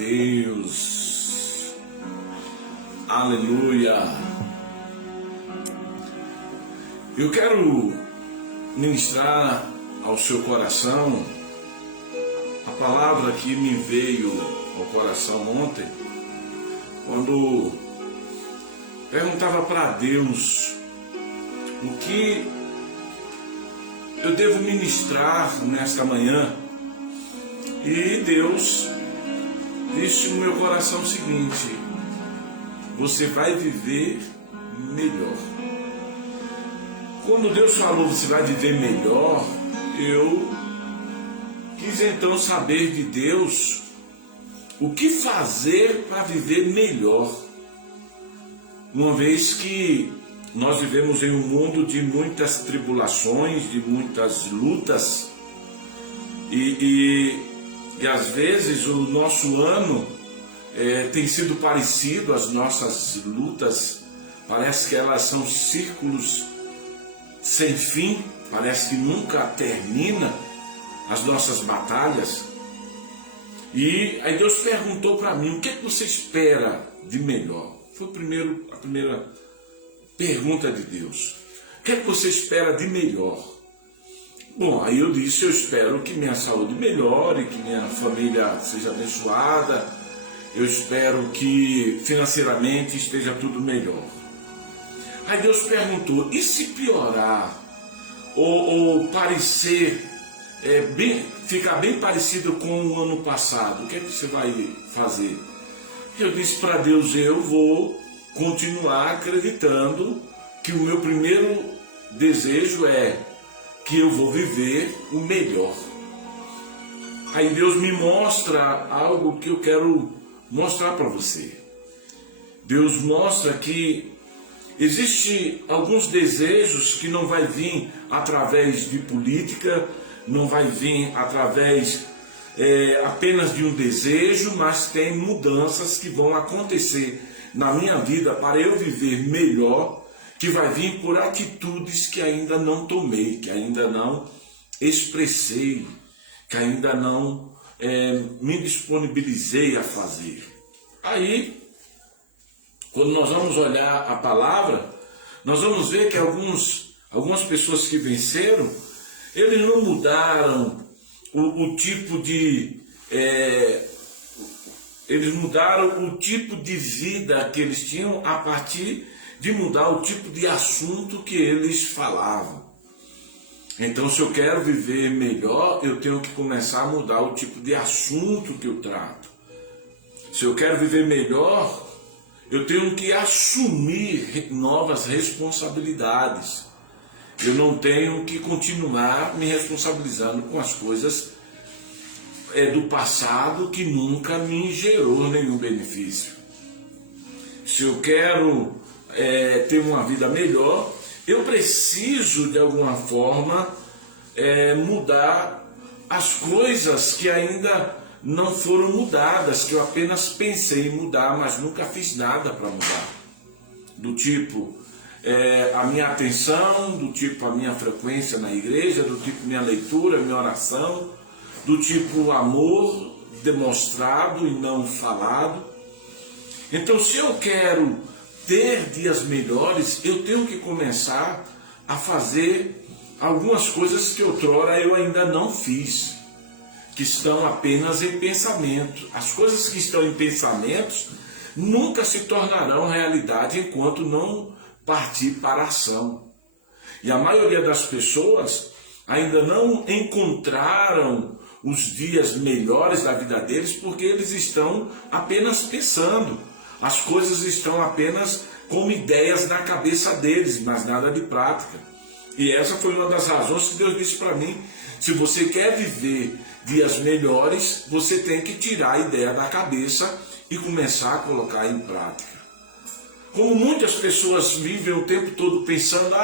Deus. Aleluia. Eu quero ministrar ao seu coração a palavra que me veio ao coração ontem, quando perguntava para Deus o que eu devo ministrar nesta manhã. E Deus disse no meu coração o seguinte: você vai viver melhor. Quando Deus falou você vai viver melhor, eu quis então saber de Deus o que fazer para viver melhor, uma vez que nós vivemos em um mundo de muitas tribulações, de muitas lutas, e às vezes o nosso ano tem sido parecido, as nossas lutas parece que elas são círculos sem fim, parece que nunca termina as nossas batalhas. E aí Deus perguntou para mim: o que é que você espera de melhor? Foi a primeira pergunta de Deus. O que é que você espera de melhor? Bom, aí eu disse: eu espero que minha saúde melhore, que minha família seja abençoada, eu espero que financeiramente esteja tudo melhor. Aí Deus perguntou: e se piorar ou parecer ficar bem parecido com o ano passado, o que é que você vai fazer? Eu disse para Deus: eu vou continuar acreditando que o meu primeiro desejo é que eu vou viver o melhor. Aí Deus me mostra algo que eu quero mostrar para você. Deus mostra que existe alguns desejos que não vai vir através de política, não vai vir através apenas de um desejo, mas tem mudanças que vão acontecer na minha vida para eu viver melhor, que vai vir por atitudes que ainda não tomei, que ainda não expressei, que ainda não me disponibilizei a fazer. Aí, quando nós vamos olhar a palavra, nós vamos ver que algumas pessoas que venceram, eles não mudaram o tipo de... eles mudaram o tipo de vida que eles tinham a partir de mudar o tipo de assunto que eles falavam. Então, se eu quero viver melhor, eu tenho que começar a mudar o tipo de assunto que eu trato. Se eu quero viver melhor, eu tenho que assumir novas responsabilidades. Eu não tenho que continuar me responsabilizando com as coisas do passado que nunca me gerou nenhum benefício. Se eu quero ter uma vida melhor, eu preciso de alguma forma mudar as coisas que ainda não foram mudadas, que eu apenas pensei em mudar, mas nunca fiz nada para mudar. Do tipo a minha atenção, do tipo a minha frequência na igreja, do tipo minha leitura, minha oração, do tipo amor demonstrado e não falado. Então, se eu quero ter dias melhores, eu tenho que começar a fazer algumas coisas que outrora eu ainda não fiz, que estão apenas em pensamento. As coisas que estão em pensamentos nunca se tornarão realidade enquanto não partir para a ação. E a maioria das pessoas ainda não encontraram os dias melhores da vida deles porque eles estão apenas pensando. As coisas estão apenas como ideias na cabeça deles, mas nada de prática. E essa foi uma das razões que Deus disse para mim: se você quer viver dias melhores, você tem que tirar a ideia da cabeça e começar a colocar em prática. Como muitas pessoas vivem o tempo todo pensando: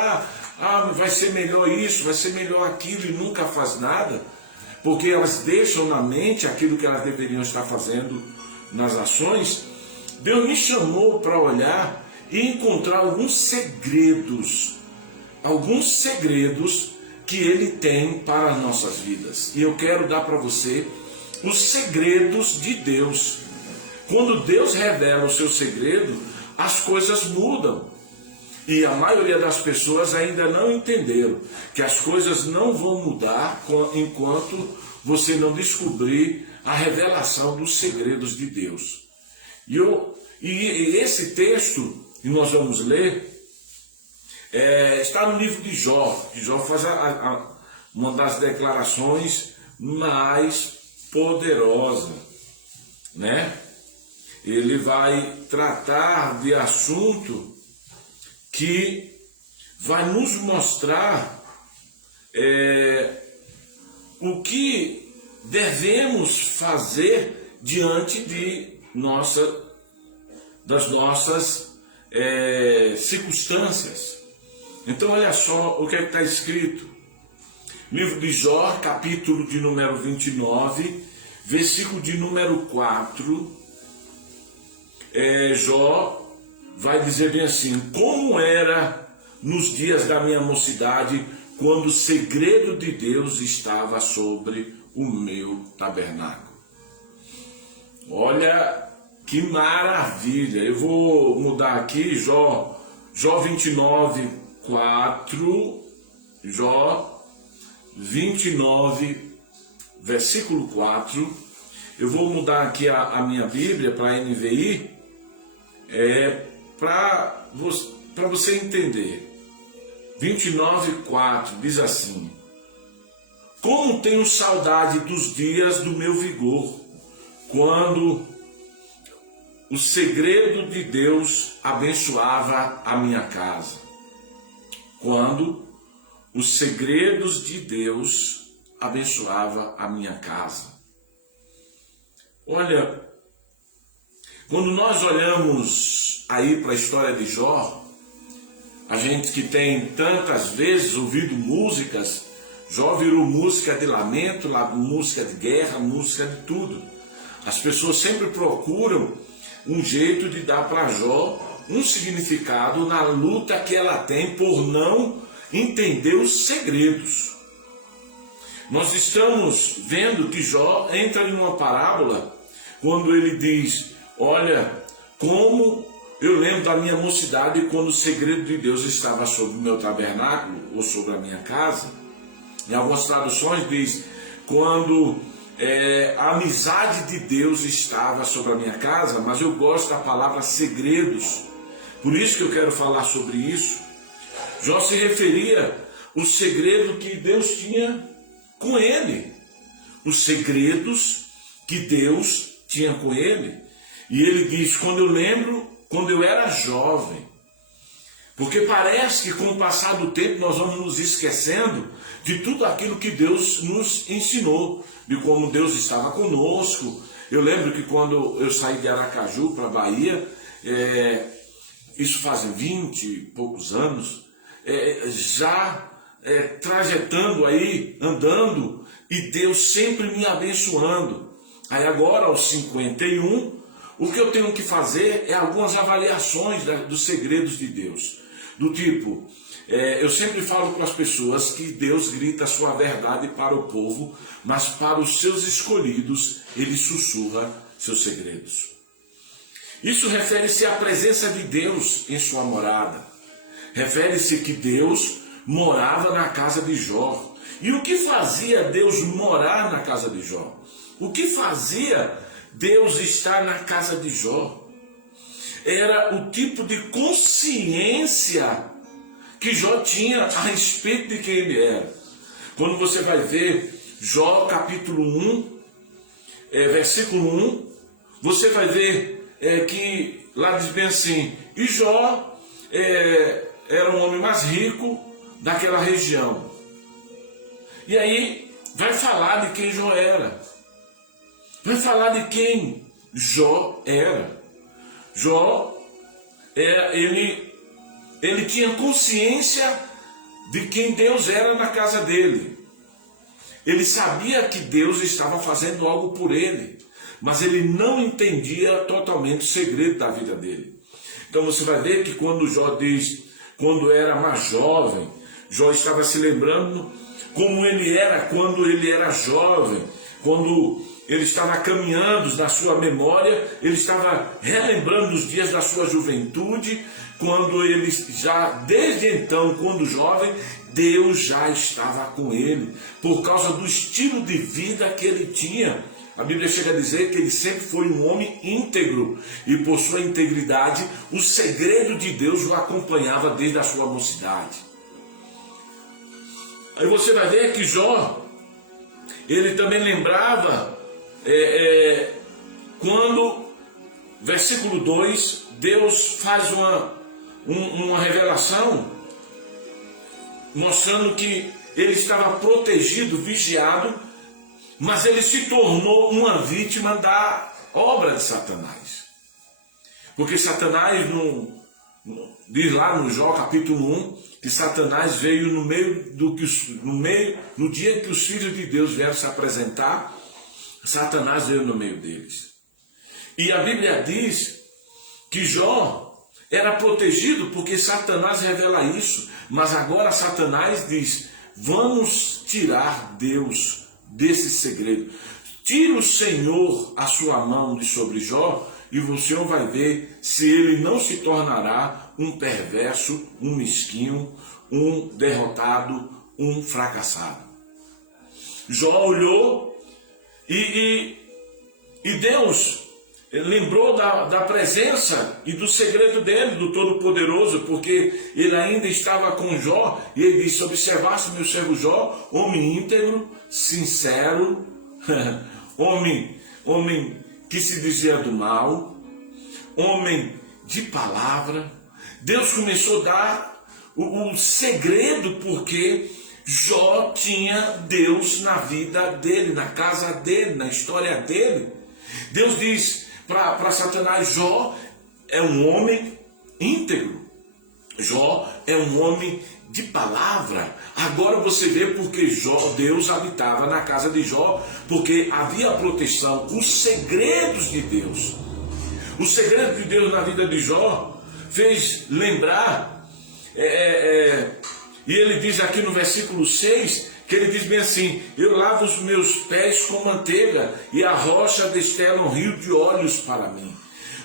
vai ser melhor isso, vai ser melhor aquilo, e nunca faz nada, porque elas deixam na mente aquilo que elas deveriam estar fazendo nas ações. Deus me chamou para olhar e encontrar alguns segredos que Ele tem para as nossas vidas. E eu quero dar para você os segredos de Deus. Quando Deus revela o seu segredo, as coisas mudam. E a maioria das pessoas ainda não entenderam que as coisas não vão mudar enquanto você não descobrir a revelação dos segredos de Deus. E esse texto que nós vamos ler está no livro de Jó. Jó faz uma das declarações mais poderosas, né? Ele vai tratar de assunto que vai nos mostrar o que devemos fazer diante das nossas circunstâncias. Então olha só o que está escrito. Livro de Jó, capítulo de número 29, versículo de número 4. Jó vai dizer bem assim: como era nos dias da minha mocidade, quando o segredo de Deus estava sobre o meu tabernáculo. Olha que maravilha! Eu vou mudar aqui, Jó 29, 4, Jó 29, versículo 4. Eu vou mudar aqui a minha Bíblia para a NVI, para você entender. 29, 4 diz assim: como tenho saudade dos dias do meu vigor, quando o segredo de Deus abençoava a minha casa. Quando os segredos de Deus abençoava a minha casa. Olha, quando nós olhamos aí para a história de Jó, a gente que tem tantas vezes ouvido músicas, Jó virou música de lamento, música de guerra, música de tudo. As pessoas sempre procuram um jeito de dar para Jó um significado na luta que ela tem por não entender os segredos. Nós estamos vendo que Jó entra em uma parábola quando ele diz: olha, como eu lembro da minha mocidade quando o segredo de Deus estava sobre o meu tabernáculo ou sobre a minha casa. Em algumas traduções diz: quando a amizade de Deus estava sobre a minha casa, mas eu gosto da palavra segredos. Por isso que eu quero falar sobre isso. Jó se referia ao segredo que Deus tinha com ele. Os segredos que Deus tinha com ele. E ele diz: quando eu lembro, quando eu era jovem. Porque parece que com o passar do tempo nós vamos nos esquecendo de tudo aquilo que Deus nos ensinou, de como Deus estava conosco. Eu lembro que quando eu saí de Aracaju para a Bahia, isso fazem 20 e poucos anos, trajetando aí, andando, e Deus sempre me abençoando. Aí agora, aos 51, o que eu tenho que fazer é algumas avaliações dos segredos de Deus. Do tipo, eu sempre falo para as pessoas que Deus grita a sua verdade para o povo, mas para os seus escolhidos, ele sussurra seus segredos. Isso refere-se à presença de Deus em sua morada. Refere-se que Deus morava na casa de Jó. E o que fazia Deus morar na casa de Jó? O que fazia Deus estar na casa de Jó? Era o tipo de consciência que Jó tinha a respeito de quem ele era. Quando você vai ver Jó capítulo 1, versículo 1, você vai ver que lá diz bem assim: e Jó era um homem mais rico daquela região. E aí vai falar de quem Jó era. Vai falar de quem Jó era. Jó, ele tinha consciência de quem Deus era na casa dele. Ele sabia que Deus estava fazendo algo por ele, mas ele não entendia totalmente o segredo da vida dele. Então você vai ver que quando Jó diz, quando era mais jovem, Jó estava se lembrando como ele era quando ele era jovem, quando ele estava caminhando na sua memória, ele estava relembrando os dias da sua juventude, quando ele já, desde então, quando jovem, Deus já estava com ele, por causa do estilo de vida que ele tinha. A Bíblia chega a dizer que ele sempre foi um homem íntegro, e por sua integridade, o segredo de Deus o acompanhava desde a sua mocidade. Aí você vai ver que Jó, ele também lembrava, quando, versículo 2, Deus faz uma revelação, mostrando que ele estava protegido, vigiado, mas ele se tornou uma vítima da obra de Satanás. Porque Satanás, diz lá no Jó capítulo 1, que Satanás veio no dia que os filhos de Deus vieram se apresentar, Satanás veio no meio deles. E a Bíblia diz que Jó era protegido porque Satanás revela isso, mas agora Satanás diz: vamos tirar Deus desse segredo. Tira o Senhor a sua mão de sobre Jó, e o Senhor vai ver se ele não se tornará um perverso, um mesquinho, um derrotado, um fracassado. Jó olhou e Deus lembrou da presença e do segredo dele, do Todo-Poderoso, porque ele ainda estava com Jó, e ele disse: observasse meu servo Jó, homem íntegro, sincero, homem que se dizia do mal, homem de palavra. Deus começou a dar o segredo, porque Jó tinha Deus na vida dele, na casa dele, na história dele. Deus diz para Satanás: Jó é um homem íntegro, Jó é um homem de palavra. Agora você vê porque Deus habitava na casa de Jó, porque havia proteção, os segredos de Deus. O segredo de Deus na vida de Jó fez lembrar, e ele diz aqui no versículo 6, que ele diz bem assim: eu lavo os meus pés com manteiga, e a rocha destela um rio de óleos para mim.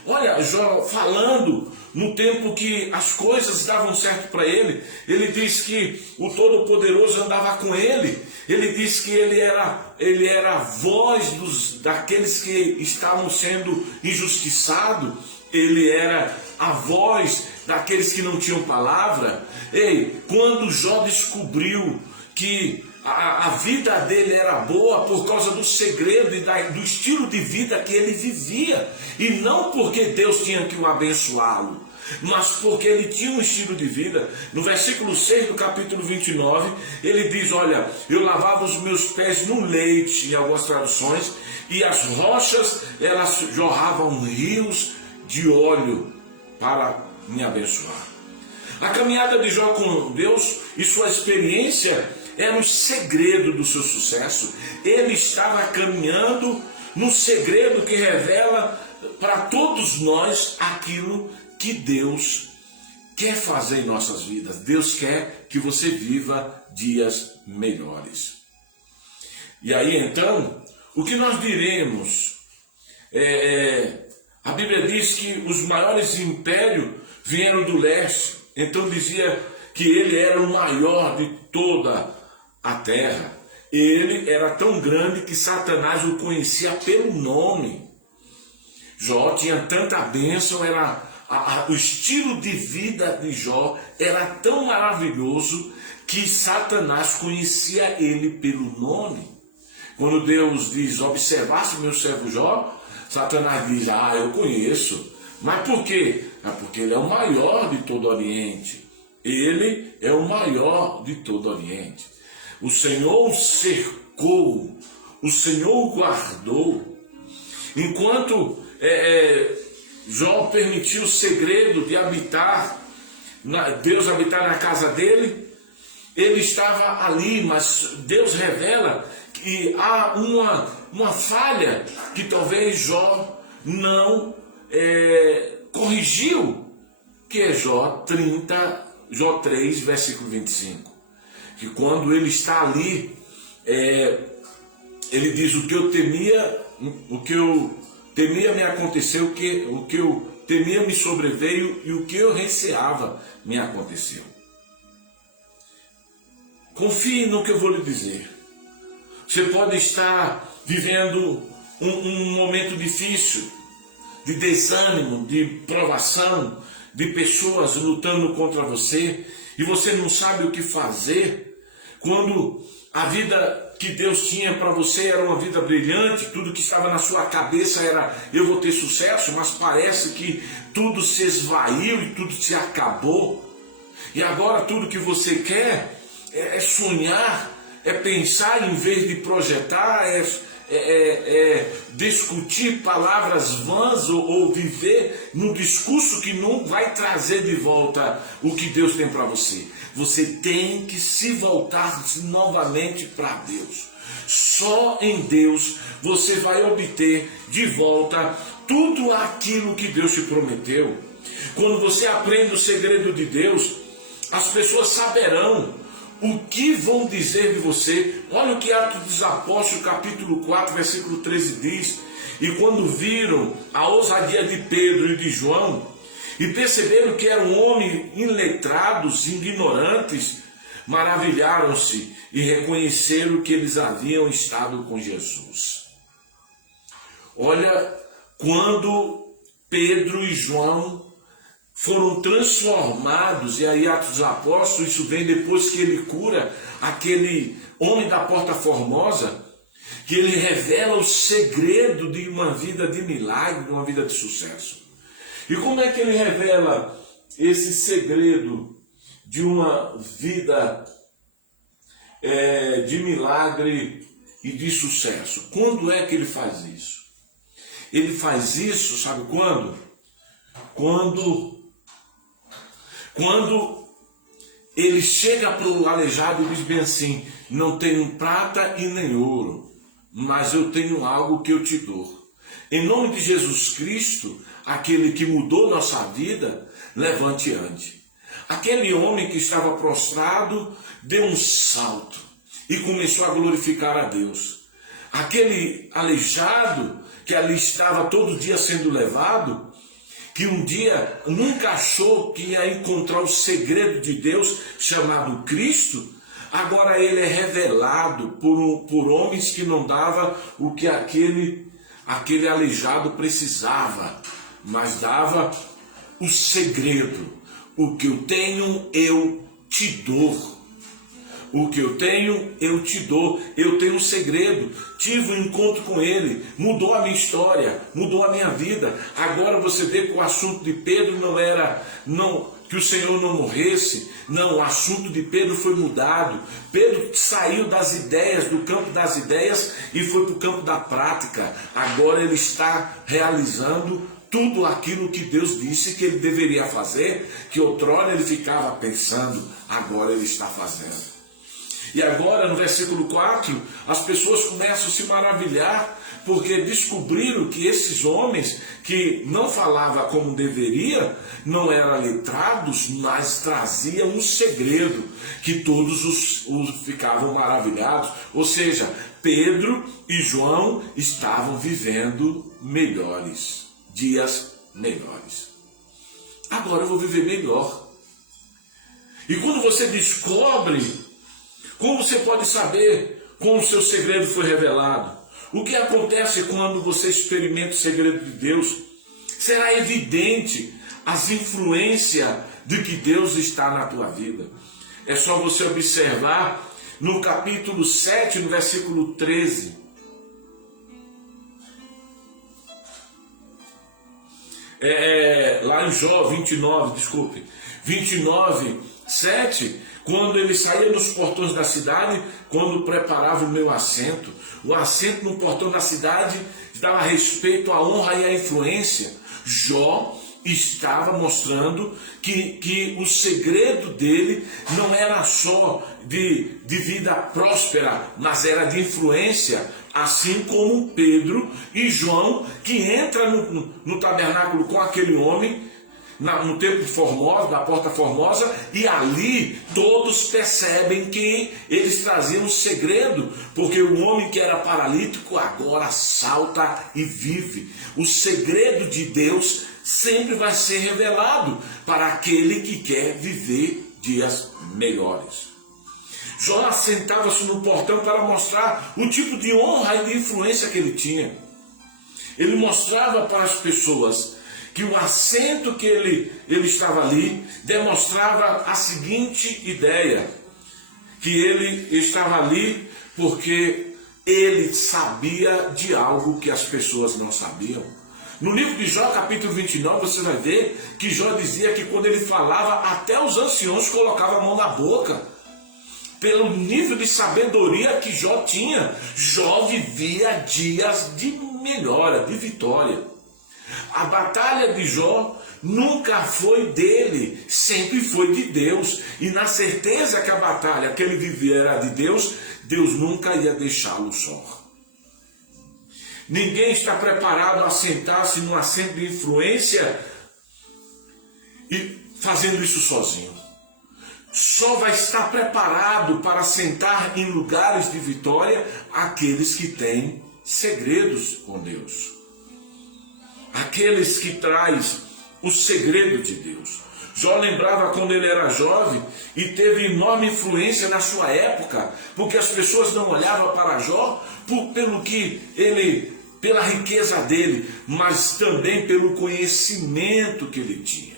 Olha, Jó falando no tempo que as coisas davam certo para ele. Ele diz que o Todo-Poderoso andava com ele. Ele diz que ele era a voz daqueles que estavam sendo injustiçados. Ele era a voz daqueles que não tinham palavra. Quando Jó descobriu que a vida dele era boa por causa do segredo e do estilo de vida que ele vivia, e não porque Deus tinha que o abençoá-lo, mas porque ele tinha um estilo de vida. No versículo 6 do capítulo 29, ele diz: olha, eu lavava os meus pés no leite, em algumas traduções, e as rochas, elas jorravam rios de óleo para me abençoar. A caminhada de Jó com Deus e sua experiência era o segredo do seu sucesso. Ele estava caminhando no segredo que revela para todos nós aquilo que Deus quer fazer em nossas vidas. Deus quer que você viva dias melhores. E aí então, o que nós diremos? A Bíblia diz que os maiores impérios vieram do leste. Então dizia que ele era o maior de toda a terra. Ele era tão grande que Satanás o conhecia pelo nome. Jó tinha tanta bênção, o estilo de vida de Jó era tão maravilhoso que Satanás conhecia ele pelo nome. Quando Deus diz: observasse meu servo Jó, Satanás diz: eu conheço. Mas por quê? Porque ele é o maior de todo o Oriente. Ele é o maior de todo o Oriente. O Senhor o cercou, o Senhor o guardou. Enquanto Jó permitiu o segredo de Deus habitar na casa dele, ele estava ali, mas Deus revela que há uma falha que talvez Jó não corrigiu, que é Jó 3, versículo 25. Que quando ele está ali, ele diz: o que eu temia o que eu temia me aconteceu, o que eu temia me sobreveio e o que eu receava me aconteceu. Confie no que eu vou lhe dizer. Você pode estar vivendo um momento difícil, de desânimo, de provação, de pessoas lutando contra você, e você não sabe o que fazer, quando a vida que Deus tinha para você era uma vida brilhante, tudo que estava na sua cabeça era eu vou ter sucesso, mas parece que tudo se esvaiu e tudo se acabou. E agora tudo que você quer é sonhar, é pensar em vez de projetar, é discutir palavras vãs ou viver num discurso que não vai trazer de volta o que Deus tem para você. Você tem que se voltar novamente para Deus. Só em Deus você vai obter de volta tudo aquilo que Deus te prometeu. Quando você aprende o segredo de Deus, as pessoas saberão o que vão dizer de você. Olha o que Atos dos Apóstolos, capítulo 4, versículo 13 diz: e quando viram a ousadia de Pedro e de João, e perceberam que eram homens iletrados, ignorantes, maravilharam-se e reconheceram que eles haviam estado com Jesus. Olha, quando Pedro e João foram transformados, e aí Atos dos Apóstolos, isso vem depois que ele cura aquele homem da Porta Formosa, que ele revela o segredo de uma vida de milagre, de uma vida de sucesso. E como é que ele revela esse segredo de uma vida de milagre e de sucesso? Quando é que ele faz isso? Ele faz isso, sabe quando? Quando ele chega para o aleijado e diz bem assim: não tenho prata e nem ouro, mas eu tenho algo que eu te dou. Em nome de Jesus Cristo, aquele que mudou nossa vida, levante e ande. Aquele homem que estava prostrado deu um salto e começou a glorificar a Deus. Aquele aleijado que ali estava todo dia sendo levado, que um dia nunca achou que ia encontrar o segredo de Deus chamado Cristo, agora ele é revelado por homens que não dava o que aquele aleijado precisava, mas dava o segredo. O que eu tenho, eu te dou. O que eu tenho, eu te dou. Eu tenho um segredo. Tive um encontro com ele. Mudou a minha história. Mudou a minha vida. Agora você vê que o assunto de Pedro não era que o Senhor não morresse. Não, o assunto de Pedro foi mudado. Pedro saiu das ideias, do campo das ideias, e foi para o campo da prática. Agora ele está realizando tudo aquilo que Deus disse que ele deveria fazer, que outrora ele ficava pensando, agora ele está fazendo. E agora, no versículo 4, as pessoas começam a se maravilhar, porque descobriram que esses homens que não falavam como deveria, não eram letrados, mas traziam um segredo, que todos os ficavam maravilhados. Ou seja, Pedro e João estavam vivendo melhores, dias melhores. Agora eu vou viver melhor. E quando você descobre, como você pode saber como o seu segredo foi revelado? O que acontece quando você experimenta o segredo de Deus? Será evidente as influências de que Deus está na tua vida. É só você observar no capítulo 7, no versículo 13. Lá em Jó 29, 7, quando ele saía dos portões da cidade, quando preparava o meu assento. O assento no portão da cidade dava respeito à honra e à influência. Jó estava mostrando que o segredo dele não era só de vida próspera, mas era de influência, assim como Pedro e João, que entra no tabernáculo com aquele homem, no Templo Formoso, da Porta Formosa, e ali todos percebem que eles traziam um segredo, porque o homem que era paralítico agora salta e vive. O segredo de Deus sempre vai ser revelado para aquele que quer viver dias melhores. Jó assentava-se no portão para mostrar o tipo de honra e de influência que ele tinha. Ele mostrava para as pessoas que o assento que ele estava ali demonstrava a seguinte ideia, que ele estava ali porque ele sabia de algo que as pessoas não sabiam. No livro de Jó, capítulo 29, você vai ver que Jó dizia que quando ele falava, até os anciãos colocavam a mão na boca. Pelo nível de sabedoria que Jó tinha, Jó vivia dias de melhora, de vitória. A batalha de Jó nunca foi dele, sempre foi de Deus. E na certeza que a batalha que ele vivia era de Deus, Deus nunca ia deixá-lo só. Ninguém está preparado a sentar-se num assento de influência e fazendo isso sozinho. Só vai estar preparado para sentar em lugares de vitória aqueles que têm segredos com Deus. Aqueles que traz o segredo de Deus. Jó lembrava quando ele era jovem e teve enorme influência na sua época, porque as pessoas não olhavam para Jó pela riqueza dele, mas também pelo conhecimento que ele tinha.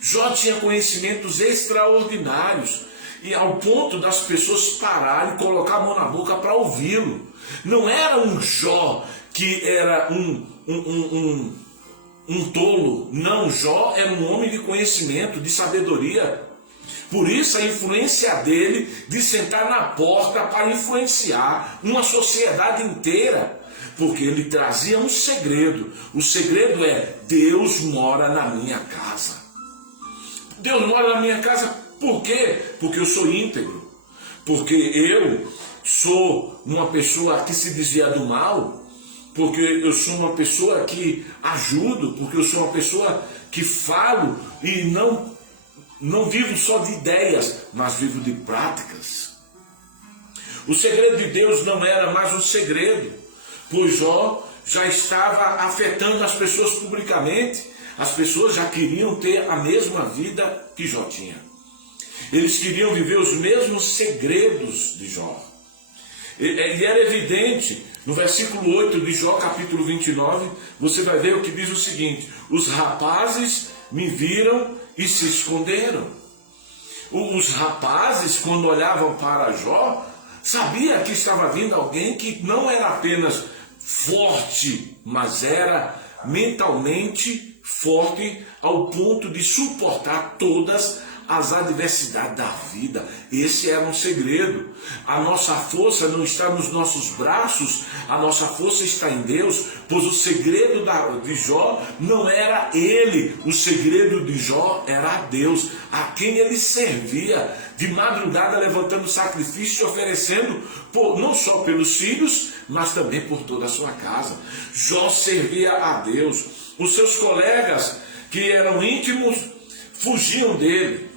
Jó tinha conhecimentos extraordinários, e ao ponto das pessoas pararem e colocar a mão na boca para ouvi-lo. Não era um Jó que era um tolo, não, Jó era um homem de conhecimento, de sabedoria. Por isso a influência dele de sentar na porta para influenciar uma sociedade inteira, porque ele trazia um segredo. O segredo é: Deus mora na minha casa. Deus mora na minha casa por quê? Porque eu sou íntegro, porque eu sou uma pessoa que se desvia do mal, porque eu sou uma pessoa que ajudo, porque eu sou uma pessoa que falo e não vivo só de ideias, mas vivo de práticas. O segredo de Deus não era mais um segredo, pois Jó já estava afetando as pessoas publicamente. As pessoas já queriam ter a mesma vida que Jó tinha. Eles queriam viver os mesmos segredos de Jó. E era evidente, no versículo 8 de Jó, capítulo 29, você vai ver o que diz o seguinte: os rapazes me viram e se esconderam. Os rapazes, quando olhavam para Jó, sabia que estava vindo alguém que não era apenas forte, mas era mentalmente forte ao ponto de suportar todas as adversidades da vida. Esse era um segredo. A nossa força não está nos nossos braços, a nossa força está em Deus, pois o segredo de Jó não era ele, o segredo de Jó era Deus, a quem ele servia, de madrugada levantando sacrifício e oferecendo, não só pelos filhos, mas também por toda a sua casa. Jó servia a Deus. Os seus colegas, que eram íntimos, fugiam dele.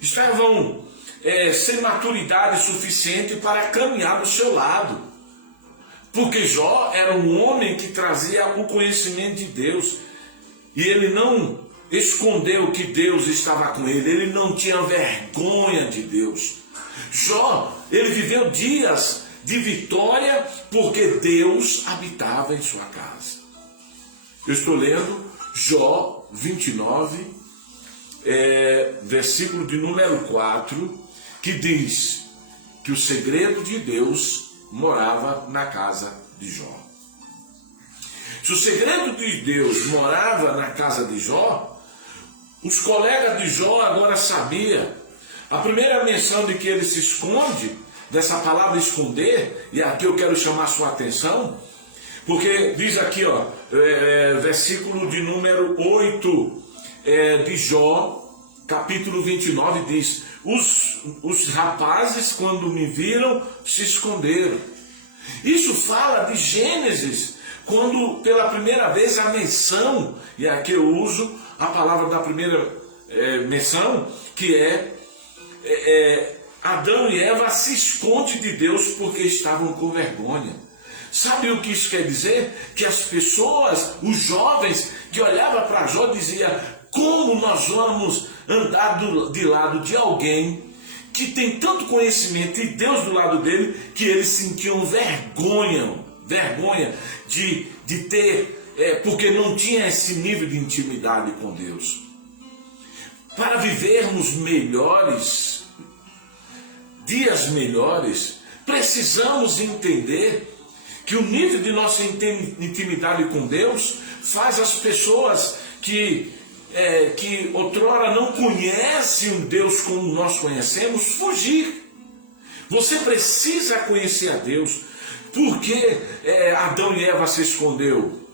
Estavam sem maturidade suficiente para caminhar do seu lado. Porque Jó era um homem que trazia o conhecimento de Deus. E ele não escondeu que Deus estava com ele. Ele não tinha vergonha de Deus. Jó, ele viveu dias de vitória porque Deus habitava em sua casa. Eu estou lendo Jó 29, versículo de número 4, que diz que o segredo de Deus morava na casa de Jó. Se o segredo de Deus morava na casa de Jó, os colegas de Jó agora sabiam. A primeira menção de que ele se esconde, dessa palavra esconder, e aqui eu quero chamar a sua atenção, porque diz aqui, versículo de número 8 de Jó, capítulo 29, diz: os rapazes, quando me viram, se esconderam. Isso fala de Gênesis, quando pela primeira vez a menção, e aqui eu uso a palavra da primeira menção, que Adão e Eva se escondem de Deus porque estavam com vergonha. Sabe o que isso quer dizer? Que as pessoas, os jovens que olhavam para Jó diziam: como nós vamos andar de lado de alguém que tem tanto conhecimento e Deus do lado dele, que eles sentiam vergonha de ter, porque não tinha esse nível de intimidade com Deus. Para vivermos melhores, dias melhores, precisamos entender que o nível de nossa intimidade com Deus faz as pessoas que outrora não conhecem o Deus como nós conhecemos, fugir. Você precisa conhecer a Deus. Por que Adão e Eva se escondeu?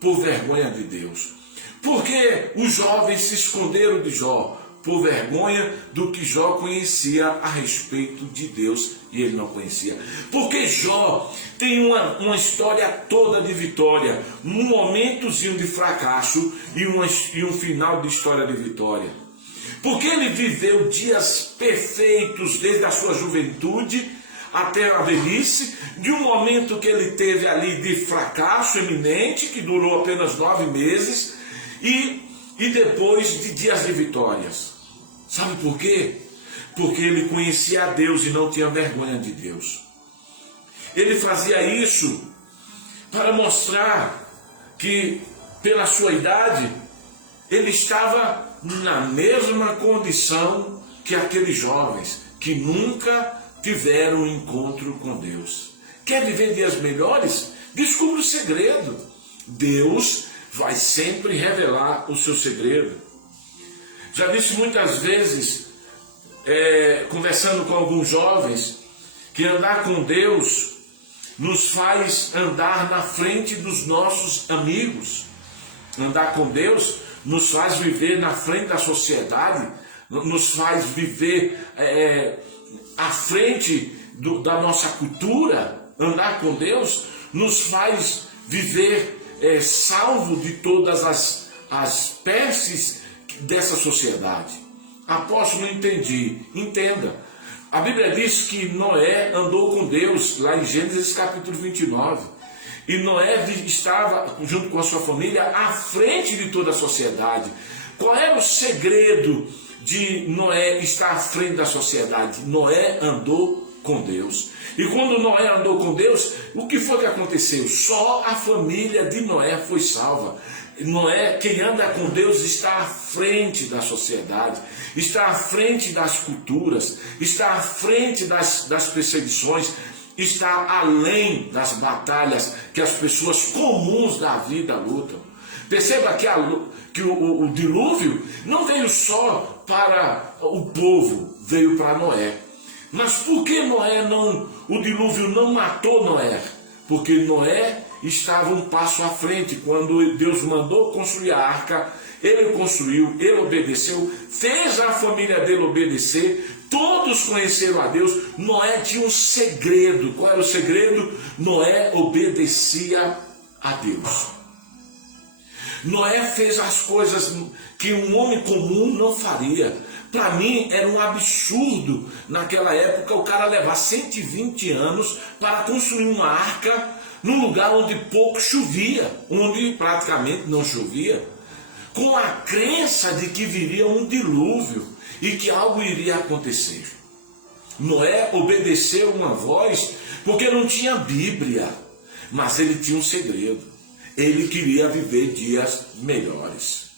Por vergonha de Deus. Por que os jovens se esconderam de Jó? Por vergonha do que Jó conhecia a respeito de Deus e ele não conhecia. Porque Jó tem uma história toda de vitória, um momentozinho de fracasso e um final de história de vitória. Porque ele viveu dias perfeitos desde a sua juventude até a velhice, de um momento que ele teve ali de fracasso eminente, que durou apenas 9 meses, e depois de dias de vitórias. Sabe por quê? Porque ele conhecia a Deus e não tinha vergonha de Deus. Ele fazia isso para mostrar que, pela sua idade, ele estava na mesma condição que aqueles jovens que nunca tiveram um encontro com Deus. Quer viver dias melhores? Descubra o segredo. Deus vai sempre revelar o seu segredo. Já disse muitas vezes, conversando com alguns jovens, que andar com Deus nos faz andar na frente dos nossos amigos. Andar com Deus nos faz viver na frente da sociedade, nos faz viver à frente da nossa cultura. Andar com Deus nos faz viver salvo de todas as pestes dessa sociedade. Apóstolo, não entendi. Entenda. A Bíblia diz que Noé andou com Deus, lá em Gênesis capítulo 29. E Noé estava, junto com a sua família, à frente de toda a sociedade. Qual era o segredo de Noé estar à frente da sociedade? Noé andou com Deus. E quando Noé andou com Deus, o que foi que aconteceu? Só a família de Noé foi salva. Noé, quem anda com Deus, está à frente da sociedade, está à frente das culturas, está à frente das perseguições, está além das batalhas que as pessoas comuns da vida lutam. Perceba que o dilúvio não veio só para o povo, veio para Noé. Mas por que o dilúvio não matou Noé? Porque Noé estava um passo à frente. Quando Deus mandou construir a arca, ele construiu, ele obedeceu, fez a família dele obedecer, todos conheceram a Deus. Noé tinha um segredo. Qual era o segredo? Noé obedecia a Deus. Noé fez as coisas que um homem comum não faria. Para mim era um absurdo naquela época o cara levar 120 anos para construir uma arca num lugar onde pouco chovia, onde praticamente não chovia, com a crença de que viria um dilúvio e que algo iria acontecer. Noé obedeceu uma voz porque não tinha Bíblia, mas ele tinha um segredo. Ele queria viver dias melhores.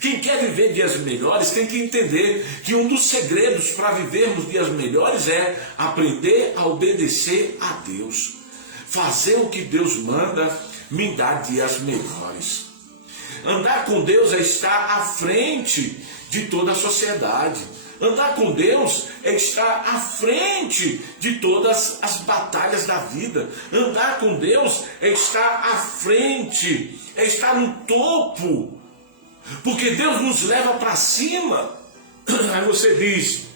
Quem quer viver dias melhores tem que entender que um dos segredos para vivermos dias melhores é aprender a obedecer a Deus. Fazer o que Deus manda me dá dias melhores. Andar com Deus é estar à frente de toda a sociedade. Andar com Deus é estar à frente de todas as batalhas da vida. Andar com Deus é estar à frente, é estar no topo. Porque Deus nos leva para cima. Aí você diz: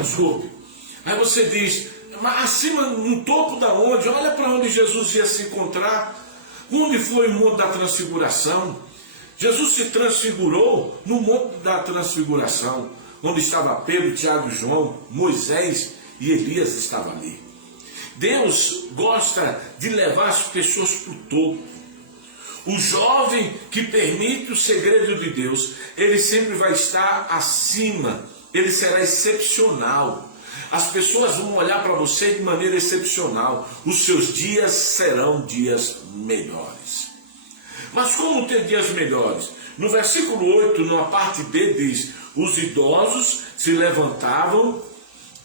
desculpe. Aí você diz: acima, no topo da onde? Olha para onde Jesus ia se encontrar. Onde foi o Monte da Transfiguração? Jesus se transfigurou no Monte da Transfiguração, onde estava Pedro, Tiago e João, Moisés e Elias estavam ali. Deus gosta de levar as pessoas para o topo. O jovem que permite o segredo de Deus, ele sempre vai estar acima, ele será excepcional. As pessoas vão olhar para você de maneira excepcional. Os seus dias serão dias melhores. Mas como ter dias melhores? No versículo 8, na parte B, diz: os idosos se levantavam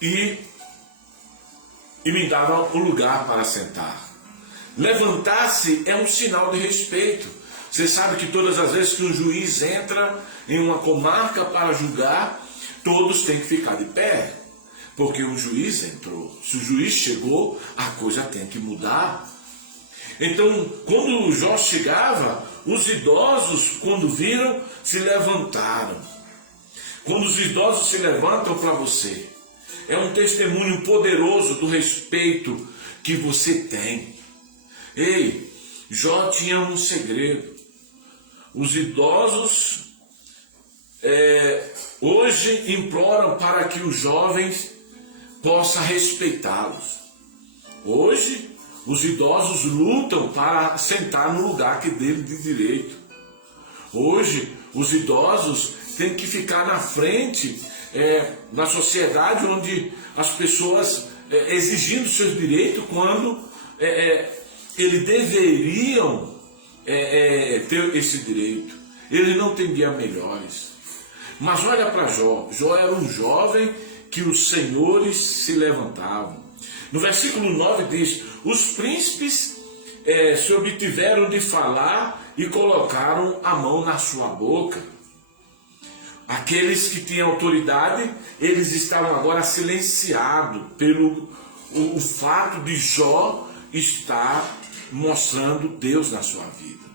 e me davam o lugar para sentar. Levantar-se é um sinal de respeito. Você sabe que todas as vezes que um juiz entra em uma comarca para julgar, todos têm que ficar de pé, porque o juiz entrou. Se o juiz chegou, a coisa tem que mudar. Então, quando Jó chegava, os idosos, quando viram, se levantaram. Quando os idosos se levantam para você, é um testemunho poderoso do respeito que você tem. Ei, Jó tinha um segredo. Os idosos hoje imploram para que os jovens possam respeitá-los. Hoje, os idosos lutam para sentar no lugar que dele de direito. Hoje, os idosos têm que ficar na frente na sociedade, onde as pessoas exigindo seus direitos, quando eles deveriam ter esse direito. Eles não têm dias melhores. Mas olha para Jó. Jó era um jovem que os senhores se levantavam. No versículo 9 diz: os príncipes se obtiveram de falar e colocaram a mão na sua boca. Aqueles que tinham autoridade, eles estavam agora silenciados pelo o fato de Jó estar mostrando Deus na sua vida.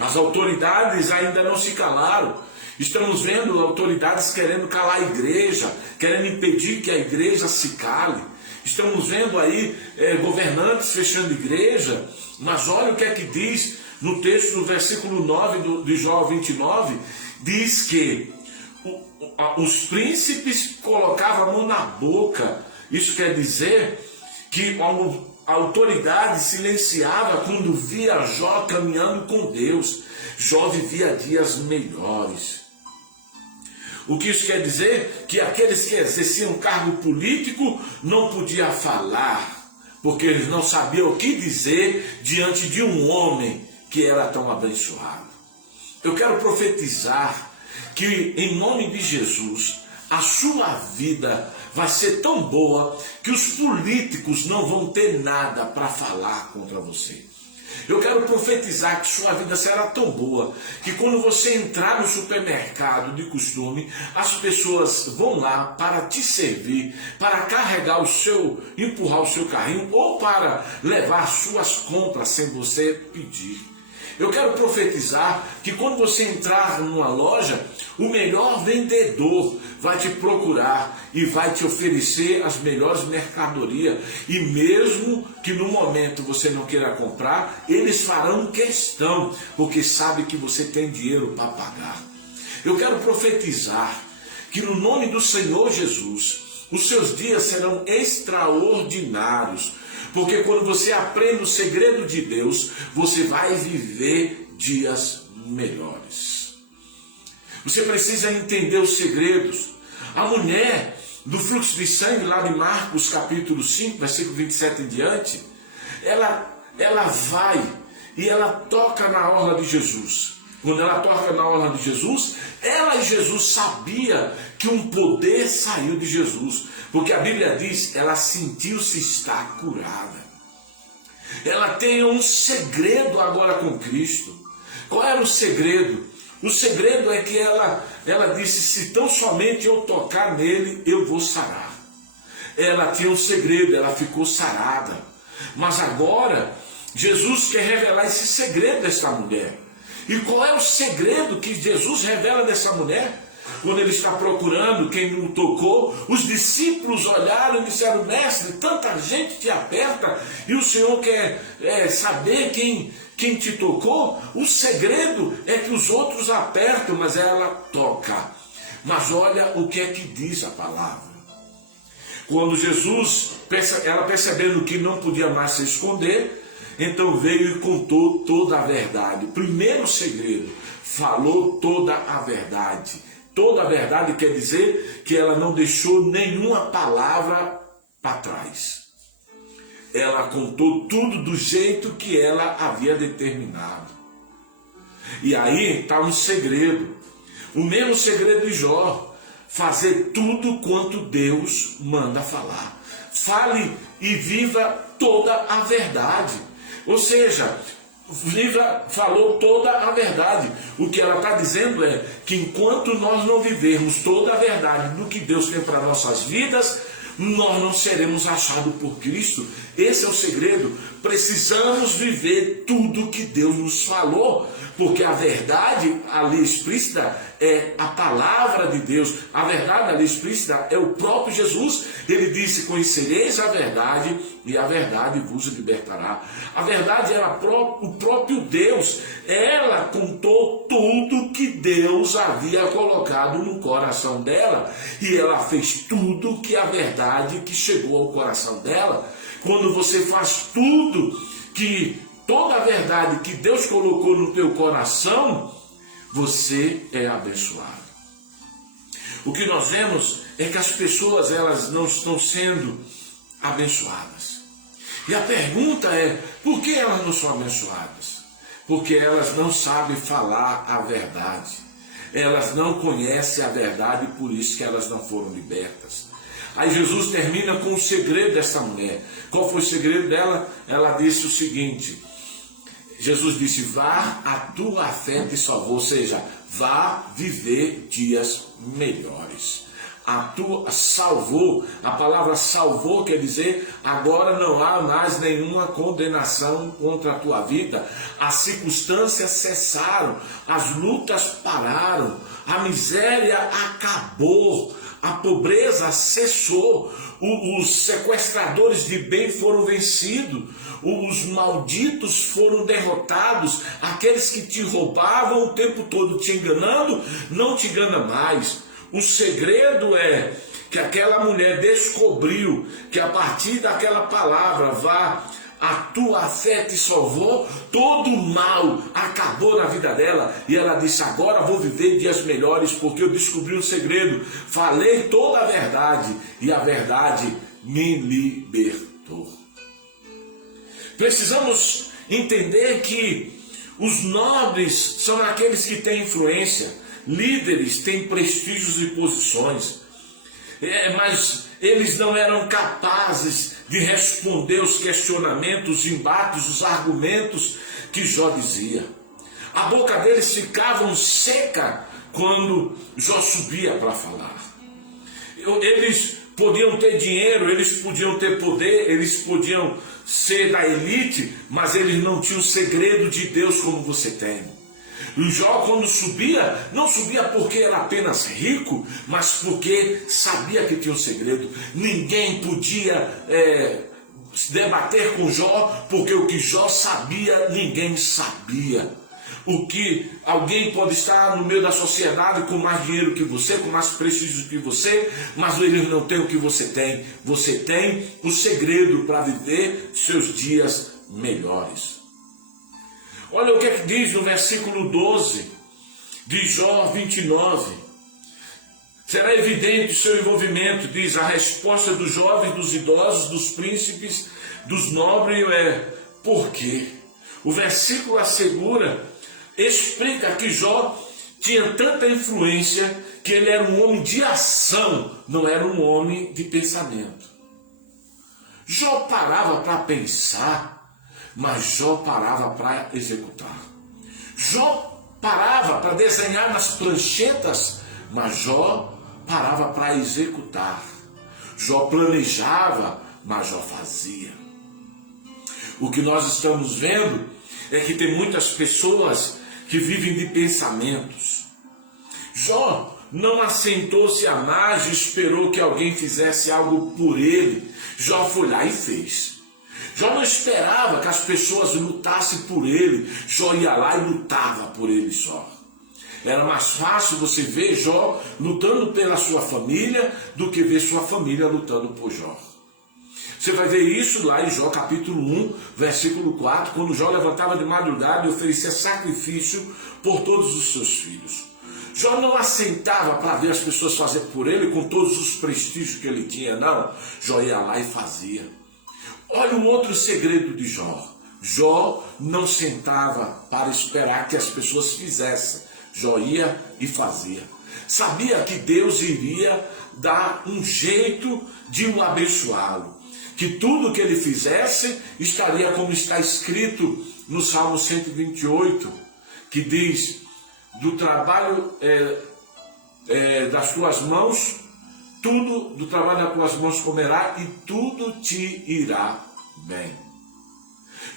As autoridades ainda não se calaram. Estamos vendo autoridades querendo calar a igreja, querendo impedir que a igreja se cale. Estamos vendo aí governantes fechando igreja. Mas olha o que é que diz no texto do versículo 9 de Jó 29. Diz que os príncipes colocavam a mão na boca. Isso quer dizer que a autoridade silenciava quando via Jó caminhando com Deus. Jó vivia dias melhores. O que isso quer dizer? Que aqueles que exerciam cargo político não podiam falar, porque eles não sabiam o que dizer diante de um homem que era tão abençoado. Eu quero profetizar que, em nome de Jesus, a sua vida vai ser tão boa que os políticos não vão ter nada para falar contra você. Eu quero profetizar que sua vida será tão boa que quando você entrar no supermercado de costume, as pessoas vão lá para te servir, para carregar empurrar o seu carrinho ou para levar suas compras sem você pedir. Eu quero profetizar que quando você entrar numa loja, o melhor vendedor vai te procurar e vai te oferecer as melhores mercadorias. E mesmo que no momento você não queira comprar, eles farão questão, porque sabem que você tem dinheiro para pagar. Eu quero profetizar que no nome do Senhor Jesus, os seus dias serão extraordinários. Porque quando você aprende o segredo de Deus, você vai viver dias melhores. Você precisa entender os segredos. A mulher do fluxo de sangue, lá de Marcos capítulo 5, versículo 27 em diante, ela vai e ela toca na orla de Jesus. Quando ela toca na orla de Jesus, ela e Jesus sabia que um poder saiu de Jesus. Porque a Bíblia diz, ela sentiu-se estar curada. Ela tem um segredo agora com Cristo. Qual era o segredo? O segredo é que ela disse, se tão somente eu tocar nele, eu vou sarar. Ela tinha um segredo, ela ficou sarada. Mas agora, Jesus quer revelar esse segredo dessa mulher. E qual é o segredo que Jesus revela dessa mulher? Quando ele está procurando quem o tocou, os discípulos olharam e disseram: mestre, tanta gente te aperta e o Senhor quer saber quem te tocou? O segredo é que os outros apertam, mas ela toca. Mas olha o que é que diz a palavra. Quando Jesus, ela percebendo que não podia mais se esconder, então veio e contou toda a verdade. Primeiro segredo, falou toda a verdade. Toda a verdade quer dizer que ela não deixou nenhuma palavra para trás. Ela contou tudo do jeito que ela havia determinado. E aí está um segredo. O mesmo segredo de Jó. Fazer tudo quanto Deus manda falar. Fale e viva toda a verdade. Ou seja, falou toda a verdade. O que ela está dizendo é que enquanto nós não vivermos toda a verdade do que Deus tem para nossas vidas, nós não seremos achados por Cristo. Esse é o segredo. Precisamos viver tudo que Deus nos falou, porque a verdade ali explícita é a palavra de Deus. A verdade ali explícita é o próprio Jesus. Ele disse: conhecereis a verdade e a verdade vos libertará. A verdade era o próprio Deus. Ela contou tudo que Deus havia colocado no coração dela, e ela fez tudo que a verdade que chegou ao coração dela. Quando você faz tudo toda a verdade que Deus colocou no teu coração, você é abençoado. O que nós vemos é que as pessoas, elas não estão sendo abençoadas. E a pergunta é: por que elas não são abençoadas? Porque elas não sabem falar a verdade. Elas não conhecem a verdade, por isso que elas não foram libertas. Aí Jesus termina com o segredo dessa mulher. Qual foi o segredo dela? Ela disse o seguinte: Jesus disse: vá, a tua fé te salvou. Ou seja, vá viver dias melhores. Salvou, a palavra salvou quer dizer: agora não há mais nenhuma condenação contra a tua vida. As circunstâncias cessaram, as lutas pararam, a miséria acabou, a pobreza cessou, os sequestradores de bem foram vencidos, os malditos foram derrotados, aqueles que te roubavam o tempo todo te enganando, não te engana mais. O segredo é que aquela mulher descobriu que a partir daquela palavra, vá, a tua fé te salvou, todo o mal acabou na vida dela, e ela disse: agora vou viver dias melhores, porque eu descobri um segredo, falei toda a verdade, e a verdade me libertou. Precisamos entender que os nobres são aqueles que têm influência. Líderes têm prestígios e posições, mas eles não eram capazes de responder os questionamentos, os embates, os argumentos que Jó dizia. A boca deles ficava seca quando Jó subia para falar. Eles podiam ter dinheiro, eles podiam ter poder, eles podiam ser da elite, mas eles não tinham o segredo de Deus como você tem. O Jó, quando subia, não subia porque era apenas rico, mas porque sabia que tinha um segredo. Ninguém podia debater com Jó, porque o que Jó sabia, ninguém sabia. O que alguém pode estar no meio da sociedade com mais dinheiro que você, com mais prestígio que você, mas eles não têm o que você tem. Você tem o segredo para viver seus dias melhores. Olha o que é que diz no versículo 12 de Jó 29. Será evidente o seu envolvimento, diz: a resposta dos jovens, dos idosos, dos príncipes, dos nobres é: por quê? O versículo assegura, explica que Jó tinha tanta influência que ele era um homem de ação, não era um homem de pensamento. Jó parava para pensar, mas Jó parava para executar. Jó parava para desenhar nas pranchetas, mas Jó parava para executar. Jó planejava, mas Jó fazia. O que nós estamos vendo é que tem muitas pessoas que vivem de pensamentos. Jó não assentou-se à margem, esperou que alguém fizesse algo por ele. Jó foi lá e fez. Jó não esperava que as pessoas lutassem por ele. Jó ia lá e lutava por ele só. Era mais fácil você ver Jó lutando pela sua família do que ver sua família lutando por Jó. Você vai ver isso lá em Jó capítulo 1, versículo 4, quando Jó levantava de madrugada e oferecia sacrifício por todos os seus filhos. Jó não assentava para ver as pessoas fazer por ele com todos os prestígios que ele tinha, não. Jó ia lá e fazia. Olha um outro segredo de Jó. Jó não sentava para esperar que as pessoas fizessem. Jó ia e fazia. Sabia que Deus iria dar um jeito de o abençoá-lo. Que tudo que ele fizesse estaria como está escrito no Salmo 128, que diz, do trabalho das tuas mãos, tudo do trabalho das tuas mãos comerá e tudo te irá bem.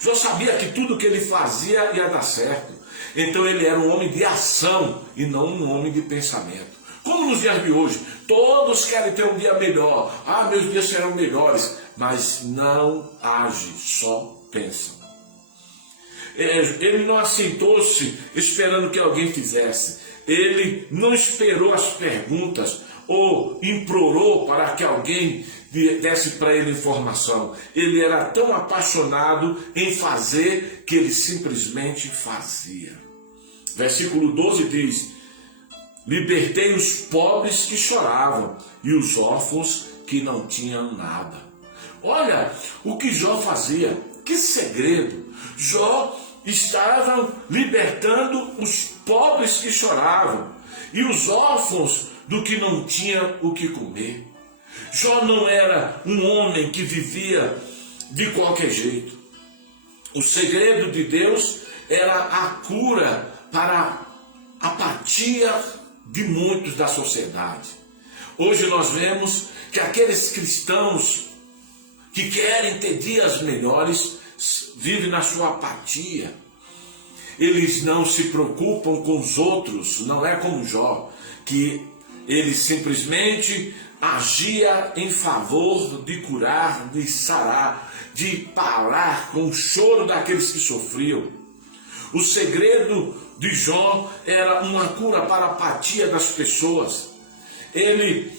Jó sabia que tudo que ele fazia ia dar certo. Então ele era um homem de ação e não um homem de pensamento. Como nos dias de hoje, todos querem ter um dia melhor. Ah, meus dias serão melhores. Mas não age, só pensa. Ele não assentou-se esperando que alguém fizesse. Ele não esperou as perguntas ou implorou para que alguém desse para ele informação. Ele era tão apaixonado em fazer que ele simplesmente fazia. Versículo 12 diz: libertei os pobres que choravam e os órfãos que não tinham nada. Olha o que Jó fazia, que segredo. Jó estava libertando os pobres que choravam e os órfãos do que não tinham o que comer. Jó não era um homem que vivia de qualquer jeito. O segredo de Deus era a cura para a apatia de muitos da sociedade. Hoje nós vemos que aqueles cristãos que querem ter dias melhores vivem na sua apatia. Eles não se preocupam com os outros, não é como Jó, que ele simplesmente agia em favor de curar, de sarar, de parar com o choro daqueles que sofriam. O segredo de Jó era uma cura para a apatia das pessoas. Ele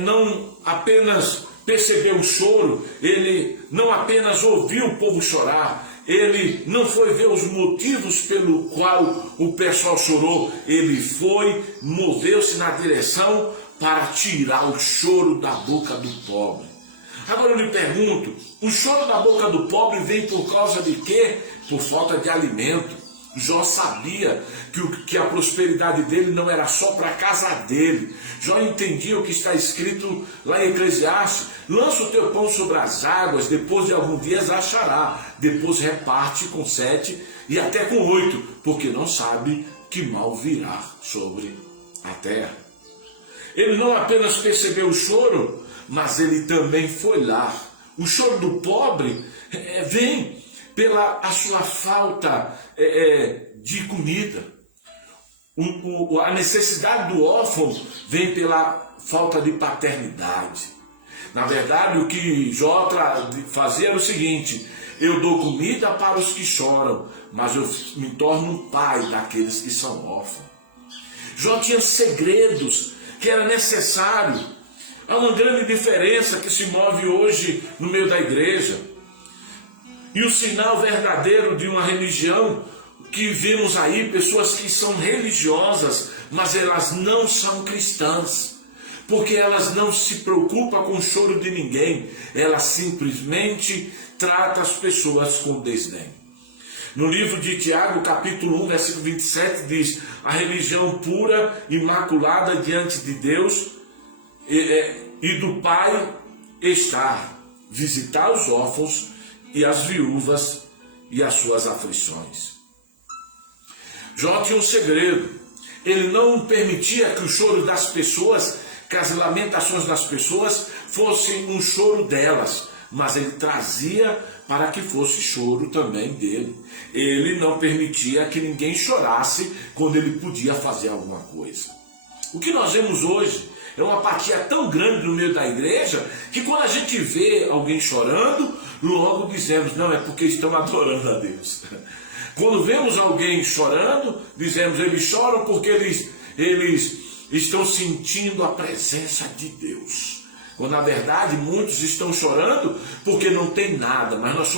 não apenas percebeu o choro, ele não apenas ouviu o povo chorar, ele não foi ver os motivos pelo qual o pessoal chorou, ele foi, moveu-se na direção para tirar o choro da boca do pobre. Agora eu lhe pergunto, o choro da boca do pobre vem por causa de quê? Por falta de alimento. Jó sabia que a prosperidade dele não era só para a casa dele. Jó entendia o que está escrito lá em Eclesiastes: lança o teu pão sobre as águas, depois de alguns dias achará, depois reparte com 7 e até com 8, porque não sabe que mal virá sobre a terra. Ele não apenas percebeu o choro, mas ele também foi lá. O choro do pobre vem pela a sua falta de comida. A necessidade do órfão vem pela falta de paternidade. Na verdade, o que Jó fazia era o seguinte: eu dou comida para os que choram, mas eu me torno um pai daqueles que são órfãos. Jó tinha segredos que era necessário. Há uma grande diferença que se move hoje no meio da igreja. E o sinal verdadeiro de uma religião que vemos aí, pessoas que são religiosas, mas elas não são cristãs, porque elas não se preocupam com o choro de ninguém, elas simplesmente tratam as pessoas com desdém. No livro de Tiago, capítulo 1, versículo 27, diz: a religião pura, imaculada diante de Deus e do Pai está visitar os órfãos e as viúvas e as suas aflições. Jó tinha um segredo. Ele não permitia que o choro das pessoas, que as lamentações das pessoas fossem um choro delas, mas ele trazia para que fosse choro também dele. Ele não permitia que ninguém chorasse quando ele podia fazer alguma coisa. O que nós vemos hoje é uma apatia tão grande no meio da igreja que quando a gente vê alguém chorando, logo dizemos, não, é porque estão adorando a Deus. Quando vemos alguém chorando, dizemos, eles choram porque eles estão sentindo a presença de Deus. Quando na verdade muitos estão chorando porque não tem nada, mas nós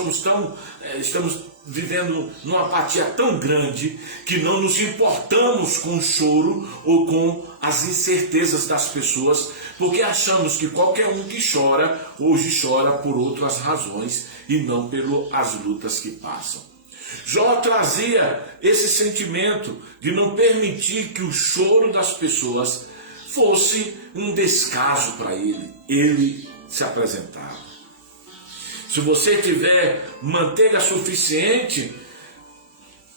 estamos vivendo numa apatia tão grande que não nos importamos com o choro ou com as incertezas das pessoas, porque achamos que qualquer um que chora, hoje chora por outras razões e não pelas lutas que passam. Jó trazia esse sentimento de não permitir que o choro das pessoas fosse um descaso para ele. Ele se apresentava. Se você tiver manteiga suficiente,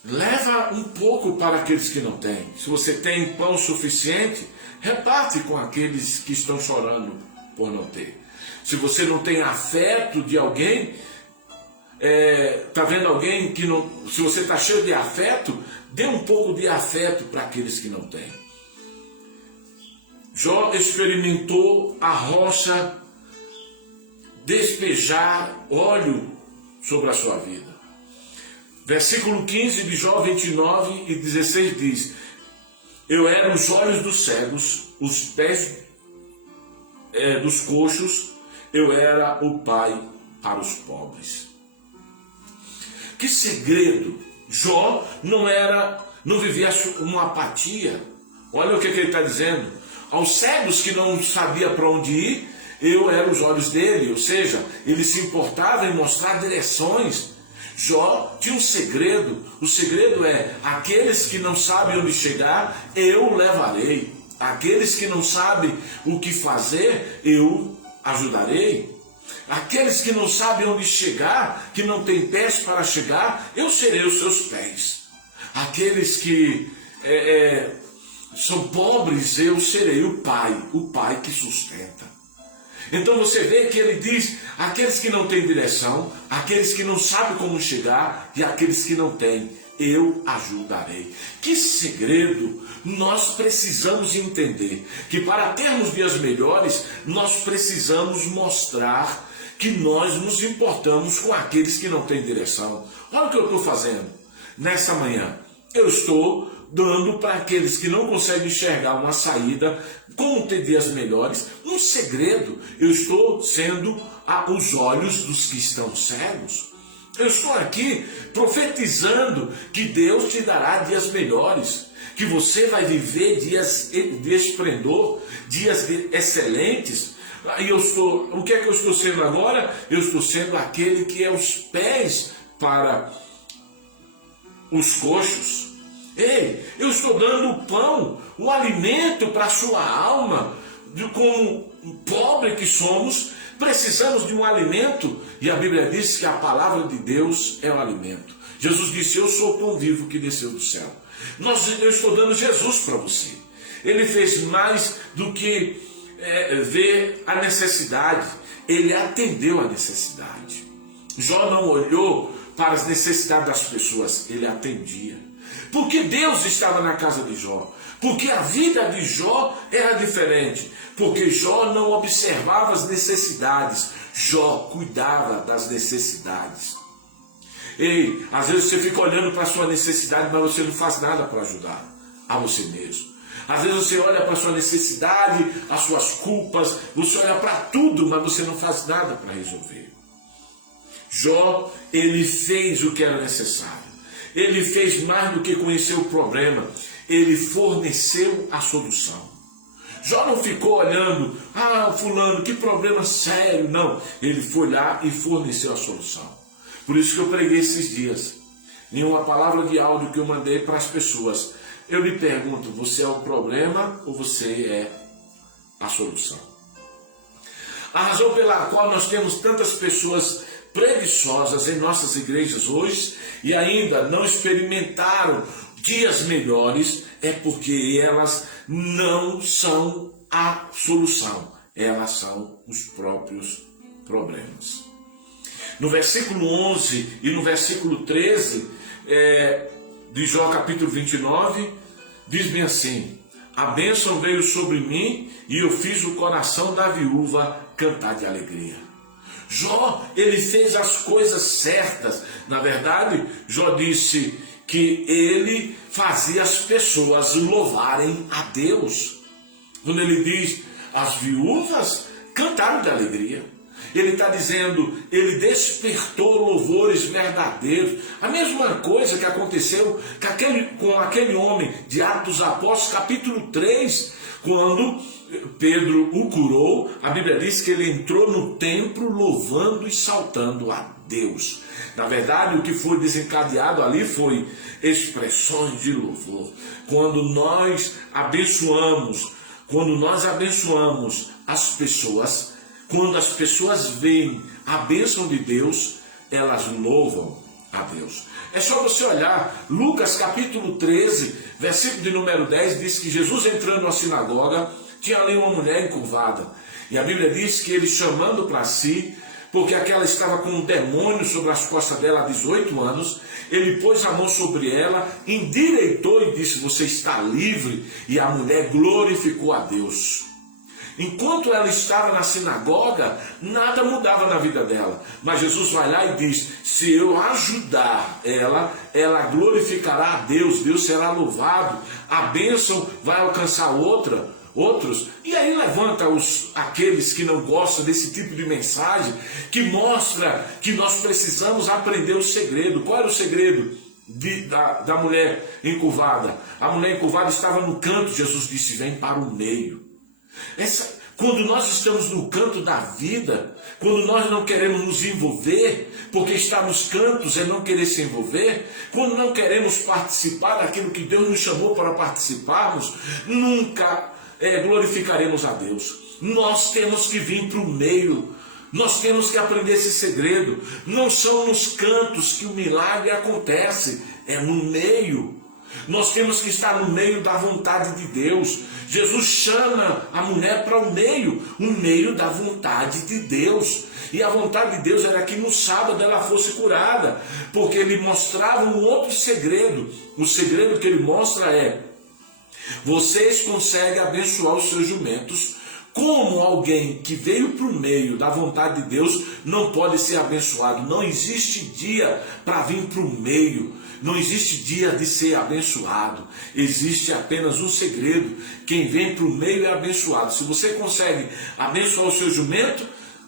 leva um pouco para aqueles que não têm. Se você tem pão suficiente, reparte com aqueles que estão chorando por não ter. Se você não tem afeto de alguém, está vendo alguém que não... Se você está cheio de afeto, dê um pouco de afeto para aqueles que não têm. Jó experimentou a rocha despejar óleo sobre a sua vida. Versículo 15 de Jó 29 e 16 diz: eu era os olhos dos cegos, os pés dos coxos, eu era o pai para os pobres. Que segredo! Jó não vivia uma apatia. Olha o que ele está dizendo. Aos cegos que não sabia para onde ir, eu era os olhos dele, ou seja, ele se importava em mostrar direções. Jó tinha um segredo. O segredo é: aqueles que não sabem onde chegar, eu levarei. Aqueles que não sabem o que fazer, eu ajudarei. Aqueles que não sabem onde chegar, que não têm pés para chegar, eu serei os seus pés. Aqueles que são pobres, eu serei o pai que sustenta. Então você vê que ele diz: aqueles que não têm direção, aqueles que não sabem como chegar e aqueles que não têm, eu ajudarei. Que segredo! Nós precisamos entender que para termos dias melhores, nós precisamos mostrar que nós nos importamos com aqueles que não têm direção. Olha o que eu estou fazendo nessa manhã. Eu estou dando para aqueles que não conseguem enxergar uma saída, como ter dias melhores, um segredo. Eu estou sendo os olhos dos que estão cegos. Eu estou aqui profetizando que Deus te dará dias melhores, que você vai viver dias de esplendor, dias excelentes. E o que é que eu estou sendo agora? Eu estou sendo aquele que é os pés para os coxos. Ei, eu estou dando o pão, o alimento para a sua alma. Como pobre que somos, precisamos de um alimento. E a Bíblia diz que a palavra de Deus é o alimento. Jesus disse: eu sou o pão vivo que desceu do céu. Eu estou dando Jesus para você. Ele fez mais do que ver a necessidade. Ele atendeu a necessidade. Jó não olhou para as necessidades das pessoas, ele atendia. Porque Deus estava na casa de Jó. Porque a vida de Jó era diferente. Porque Jó não observava as necessidades. Jó cuidava das necessidades. Ei, às vezes você fica olhando para a sua necessidade, mas você não faz nada para ajudar a você mesmo. Às vezes você olha para a sua necessidade, as suas culpas, você olha para tudo, mas você não faz nada para resolver. Jó, ele fez o que era necessário. Ele fez mais do que conhecer o problema. Ele forneceu a solução. Jó não ficou olhando: fulano, que problema sério. Não, ele foi lá e forneceu a solução. Por isso que eu preguei esses dias. Em uma palavra de áudio que eu mandei para as pessoas, eu lhe pergunto: você é o problema ou você é a solução? A razão pela qual nós temos tantas pessoas preguiçosas em nossas igrejas hoje e ainda não experimentaram dias melhores é porque elas não são a solução, elas são os próprios problemas. No versículo 11 e no versículo 13 de Jó capítulo 29, diz bem assim: a bênção veio sobre mim e eu fiz o coração da viúva cantar de alegria. Jó, ele fez as coisas certas. Na verdade, Jó disse que ele fazia as pessoas louvarem a Deus. Quando ele diz, as viúvas cantaram de alegria. Ele está dizendo, ele despertou louvores verdadeiros. A mesma coisa que aconteceu com aquele homem de Atos dos Apóstolos, capítulo 3, quando Pedro o curou. A Bíblia diz que ele entrou no templo louvando e saltando a Deus. Na verdade, o que foi desencadeado ali foi expressões de louvor. Quando nós abençoamos as pessoas, quando as pessoas veem a bênção de Deus, elas louvam a Deus. É só você olhar, Lucas capítulo 13, versículo de número 10, diz que Jesus entrando na sinagoga, tinha ali uma mulher encurvada. E a Bíblia diz que ele chamando para si, porque aquela estava com um demônio sobre as costas dela há 18 anos, ele pôs a mão sobre ela, endireitou e disse, você está livre. E a mulher glorificou a Deus. Enquanto ela estava na sinagoga, nada mudava na vida dela. Mas Jesus vai lá e diz, se eu ajudar ela glorificará a Deus, Deus será louvado, a bênção vai alcançar outros. E aí levanta aqueles que não gostam desse tipo de mensagem, que mostra que nós precisamos aprender o segredo. Qual era o segredo da mulher encurvada? A mulher encurvada estava no canto, Jesus disse, vem para o meio. Quando nós estamos no canto da vida, quando nós não queremos nos envolver, porque estar nos cantos é não querer se envolver, quando não queremos participar daquilo que Deus nos chamou para participarmos, nunca glorificaremos a Deus. Nós temos que vir para o meio, nós temos que aprender esse segredo. Não são nos cantos que o milagre acontece, é no meio. Nós temos que estar no meio da vontade de Deus. Jesus chama a mulher para o meio da vontade de Deus. E a vontade de Deus era que no sábado ela fosse curada, porque ele mostrava um outro segredo. O segredo que ele mostra é, vocês conseguem abençoar os seus jumentos, como alguém que veio para o meio da vontade de Deus não pode ser abençoado. Não existe dia para vir para o meio. Não existe dia de ser abençoado. Existe apenas um segredo. Quem vem para o meio é abençoado. Se você consegue abençoar o seu jumento,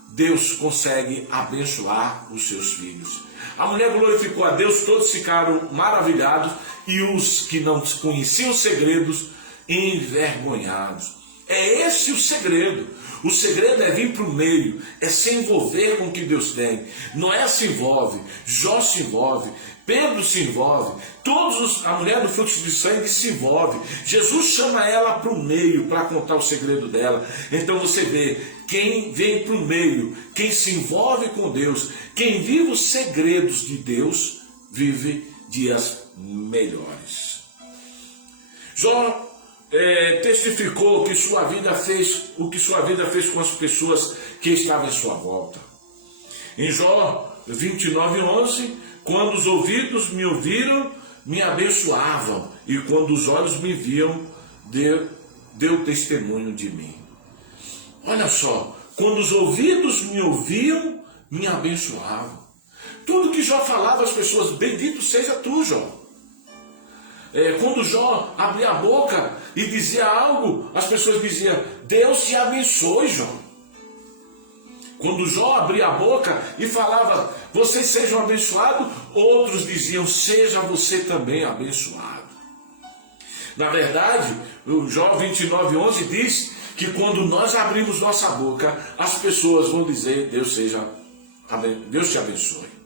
Deus consegue abençoar os seus filhos. A mulher glorificou a Deus, todos ficaram maravilhados, e os que não conheciam os segredos, envergonhados. É esse o segredo. O segredo é vir para o meio, é se envolver com o que Deus tem. Noé se envolve, Jó se envolve, Pedro se envolve, a mulher do fluxo de sangue se envolve. Jesus chama ela para o meio para contar o segredo dela. Então você vê, quem vem para o meio, quem se envolve com Deus, quem vive os segredos de Deus, vive dias melhores. Jó testificou que sua vida fez o que sua vida fez com as pessoas que estavam em sua volta. Em Jó 29:11, quando os ouvidos me ouviram, me abençoavam, e quando os olhos me viam, deu testemunho de mim. Olha só, quando os ouvidos me ouviam, me abençoavam. Tudo que Jó falava, as pessoas, bendito seja tu, Jó. Quando Jó abria a boca e dizia algo, as pessoas diziam, Deus te abençoe, Jó. Quando Jó abria a boca e falava, vocês sejam abençoados, outros diziam, seja você também abençoado. Na verdade, o Jó 29:11 diz que quando nós abrimos nossa boca, as pessoas vão dizer, Deus te abençoe.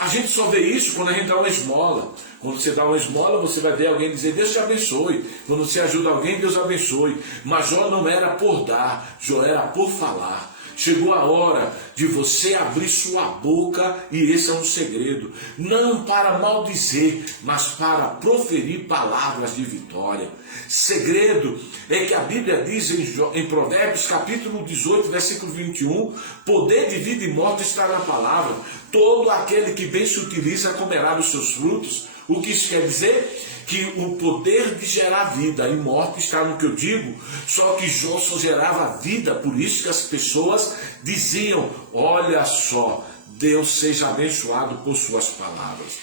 A gente só vê isso quando a gente dá uma esmola. Quando você dá uma esmola, você vai ver alguém dizer, Deus te abençoe. Quando você ajuda alguém, Deus abençoe. Mas Jó não era por dar, Jó era por falar. Chegou a hora de você abrir sua boca, e esse é um segredo, não para maldizer, mas para proferir palavras de vitória. Segredo é que a Bíblia diz em Provérbios capítulo 18, versículo 21, poder de vida e morte está na palavra, todo aquele que bem se utiliza comerá dos seus frutos. O que isso quer dizer? Que o poder de gerar vida e morte está no que eu digo, só que Jó só gerava vida, por isso que as pessoas diziam, olha só, Deus seja abençoado por suas palavras.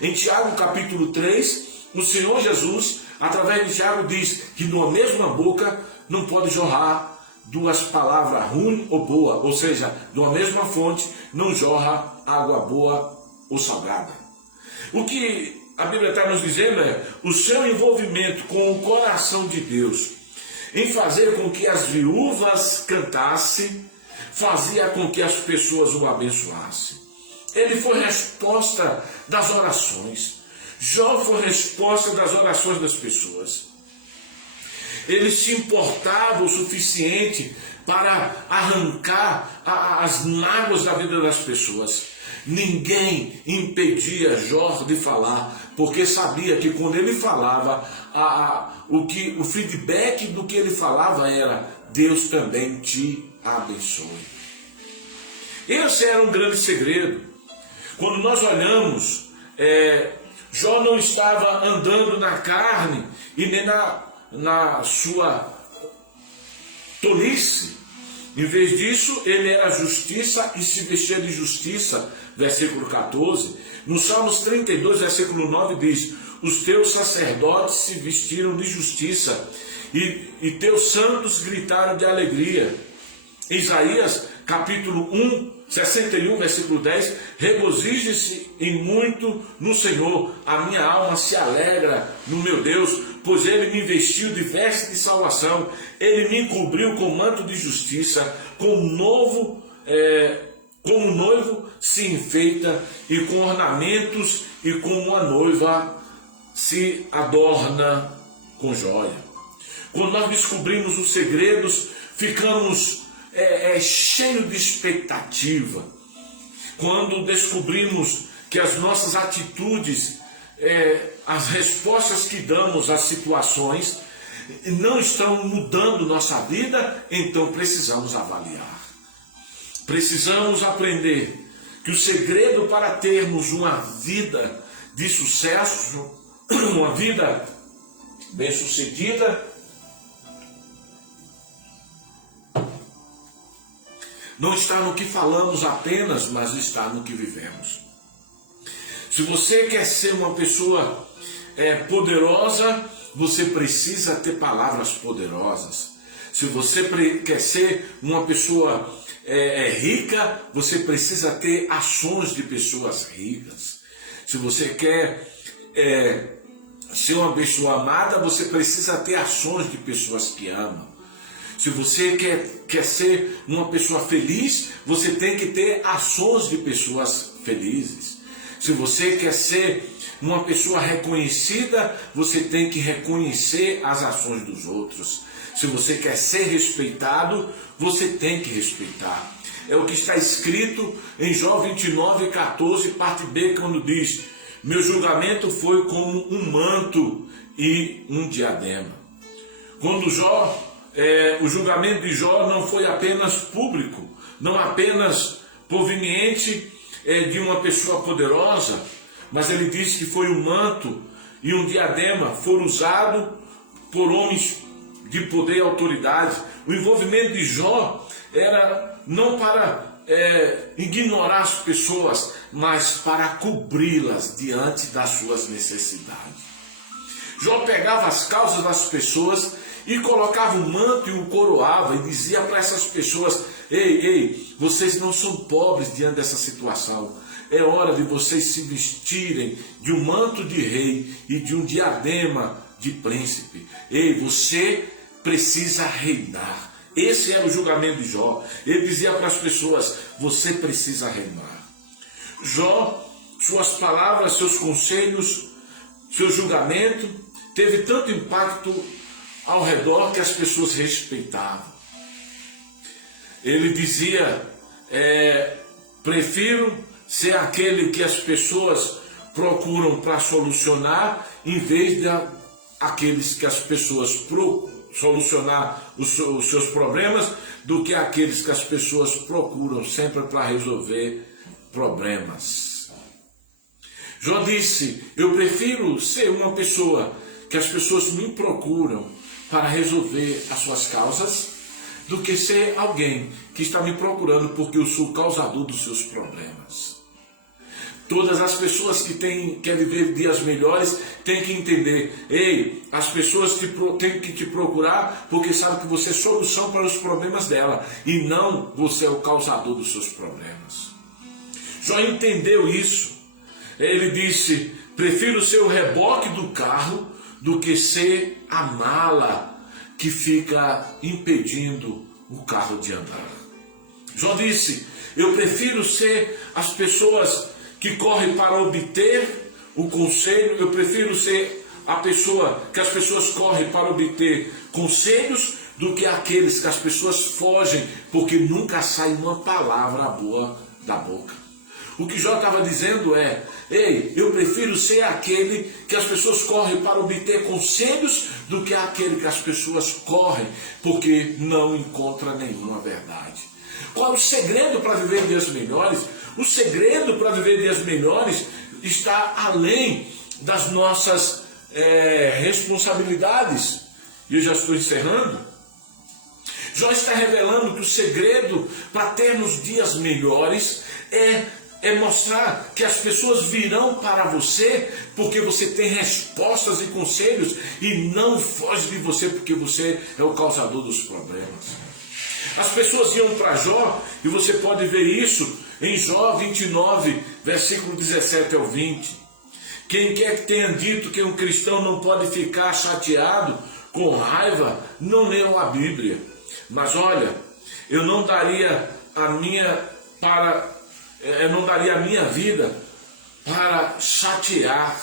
Em Tiago capítulo 3, o Senhor Jesus, através de Tiago, diz que numa mesma boca não pode jorrar duas palavras, ruim ou boa, ou seja, de uma mesma fonte não jorra água boa ou salgada. O que a Bíblia está nos dizendo é o seu envolvimento com o coração de Deus em fazer com que as viúvas cantassem, fazia com que as pessoas o abençoassem. Ele foi resposta das orações. Jó foi resposta das orações das pessoas. Ele se importava o suficiente para arrancar as mágoas da vida das pessoas. Ninguém impedia Jó de falar, porque sabia que quando ele falava, o feedback do que ele falava era: Deus também te abençoe. Esse era um grande segredo. Quando nós olhamos, Jó não estava andando na carne e nem na sua tolice. Em vez disso, ele era justiça e se vestia de justiça. Versículo 14. No Salmos 32, versículo 9 diz: os teus sacerdotes se vestiram de justiça e teus santos gritaram de alegria. Isaías capítulo 61, versículo 10, regozije-se em muito no Senhor, a minha alma se alegra no meu Deus, pois ele me vestiu de veste de salvação, ele me encobriu com manto de justiça, como noivo se enfeita e com ornamentos, e como uma noiva se adorna com joia. Quando nós descobrimos os segredos, ficamos cheios de expectativa. Quando descobrimos que as nossas atitudes, as respostas que damos às situações não estão mudando nossa vida, então precisamos avaliar. Precisamos aprender que o segredo para termos uma vida de sucesso, uma vida bem-sucedida, não está no que falamos apenas, mas está no que vivemos. Se você quer ser uma pessoa poderosa, você precisa ter palavras poderosas. Se você quer ser uma pessoa rica, você precisa ter ações de pessoas ricas. Se você quer ser uma pessoa amada, você precisa ter ações de pessoas que amam. Se você quer ser uma pessoa feliz, você tem que ter ações de pessoas felizes. Se você quer ser uma pessoa reconhecida, você tem que reconhecer as ações dos outros. Se você quer ser respeitado, você tem que respeitar. É o que está escrito em Jó 29:14, parte B, quando diz: meu julgamento foi como um manto e um diadema. Quando o julgamento de Jó não foi apenas público, não apenas proveniente de uma pessoa poderosa, mas ele diz que foi um manto e um diadema, foram usados por homens de poder e autoridade. O envolvimento de Jó era não para ignorar as pessoas, mas para cobri-las diante das suas necessidades. Jó pegava as causas das pessoas e colocava o manto e o coroava e dizia para essas pessoas: ei, vocês não são pobres diante dessa situação. É hora de vocês se vestirem de um manto de rei e de um diadema de príncipe. Ei, você precisa reinar. Esse era o julgamento de Jó. Ele dizia para as pessoas: você precisa reinar. Jó, suas palavras, seus conselhos, seu julgamento teve tanto impacto ao redor que as pessoas respeitavam. Ele dizia Prefiro ser aquele que as pessoas procuram para solucionar, em vez de aqueles que as pessoas solucionar os seus problemas, do que aqueles que as pessoas procuram sempre para resolver problemas. Jó disse: eu prefiro ser uma pessoa que as pessoas me procuram para resolver as suas causas, do que ser alguém que está me procurando porque eu sou o causador dos seus problemas. Todas as pessoas que querem viver dias melhores têm que entender: ei, as pessoas têm que te procurar porque sabem que você é solução para os problemas dela, e não você é o causador dos seus problemas. Jó entendeu isso. Ele disse: prefiro ser o reboque do carro do que ser a mala que fica impedindo o carro de andar. Jó disse: eu prefiro ser as pessoas que correm para obter o conselho, eu prefiro ser a pessoa que as pessoas correm para obter conselhos, do que aqueles que as pessoas fogem porque nunca sai uma palavra boa da boca. O que Jó estava dizendo é: ei, eu prefiro ser aquele que as pessoas correm para obter conselhos, do que aquele que as pessoas correm porque não encontra nenhuma verdade. Qual é o segredo para viver dias melhores? O segredo para viver dias melhores está além das nossas responsabilidades. E eu já estou encerrando. Jó está revelando que o segredo para termos dias melhores é mostrar que as pessoas virão para você porque você tem respostas e conselhos, e não foge de você porque você é o causador dos problemas. As pessoas iam para Jó, e você pode ver isso em Jó 29, versículo 17 ao 20. Quem quer que tenha dito que um cristão não pode ficar chateado, com raiva, não leu a Bíblia. Mas olha, eu não daria a minha vida para chatear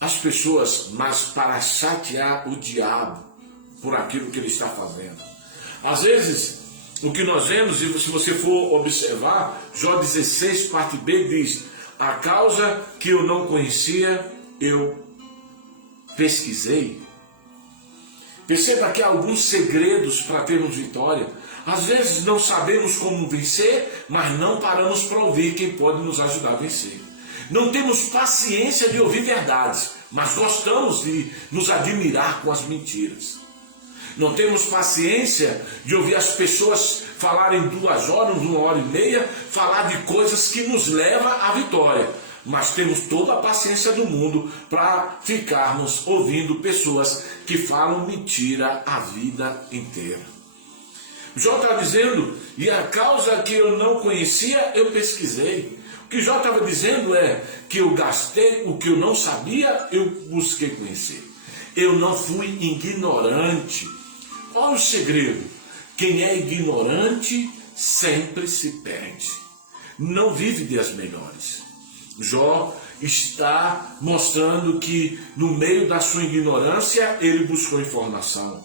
as pessoas, mas para chatear o diabo por aquilo que ele está fazendo. Às vezes, o que nós vemos, e se você for observar, Jó 16, parte B, diz: a causa que eu não conhecia, eu pesquisei. Perceba que há alguns segredos para termos vitória. Às vezes não sabemos como vencer, mas não paramos para ouvir quem pode nos ajudar a vencer. Não temos paciência de ouvir verdades, mas gostamos de nos admirar com as mentiras. Não temos paciência de ouvir as pessoas falarem 2 horas, 1h30, falar de coisas que nos levam à vitória. Mas temos toda a paciência do mundo para ficarmos ouvindo pessoas que falam mentira a vida inteira. Jó está dizendo: e a causa que eu não conhecia, eu pesquisei. O que Jó estava dizendo é que eu gastei o que eu não sabia, eu busquei conhecer. Eu não fui ignorante. Qual é o segredo? Quem é ignorante sempre se perde. Não vive dias melhores. Jó está mostrando que no meio da sua ignorância ele buscou informação.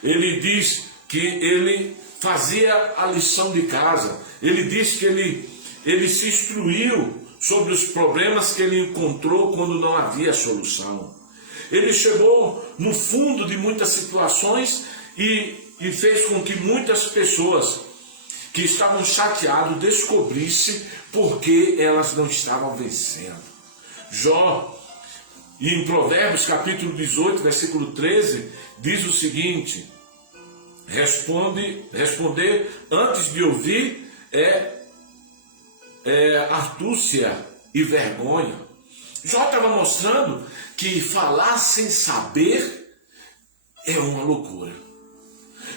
Ele diz que ele fazia a lição de casa. Ele diz que ele se instruiu sobre os problemas que ele encontrou quando não havia solução. Ele chegou no fundo de muitas situações e fez com que muitas pessoas que estavam chateadas descobrissem porque elas não estavam vencendo. Jó, em Provérbios capítulo 18, versículo 13, diz o seguinte: responder antes de ouvir é astúcia e vergonha. Jó estava mostrando que falar sem saber é uma loucura.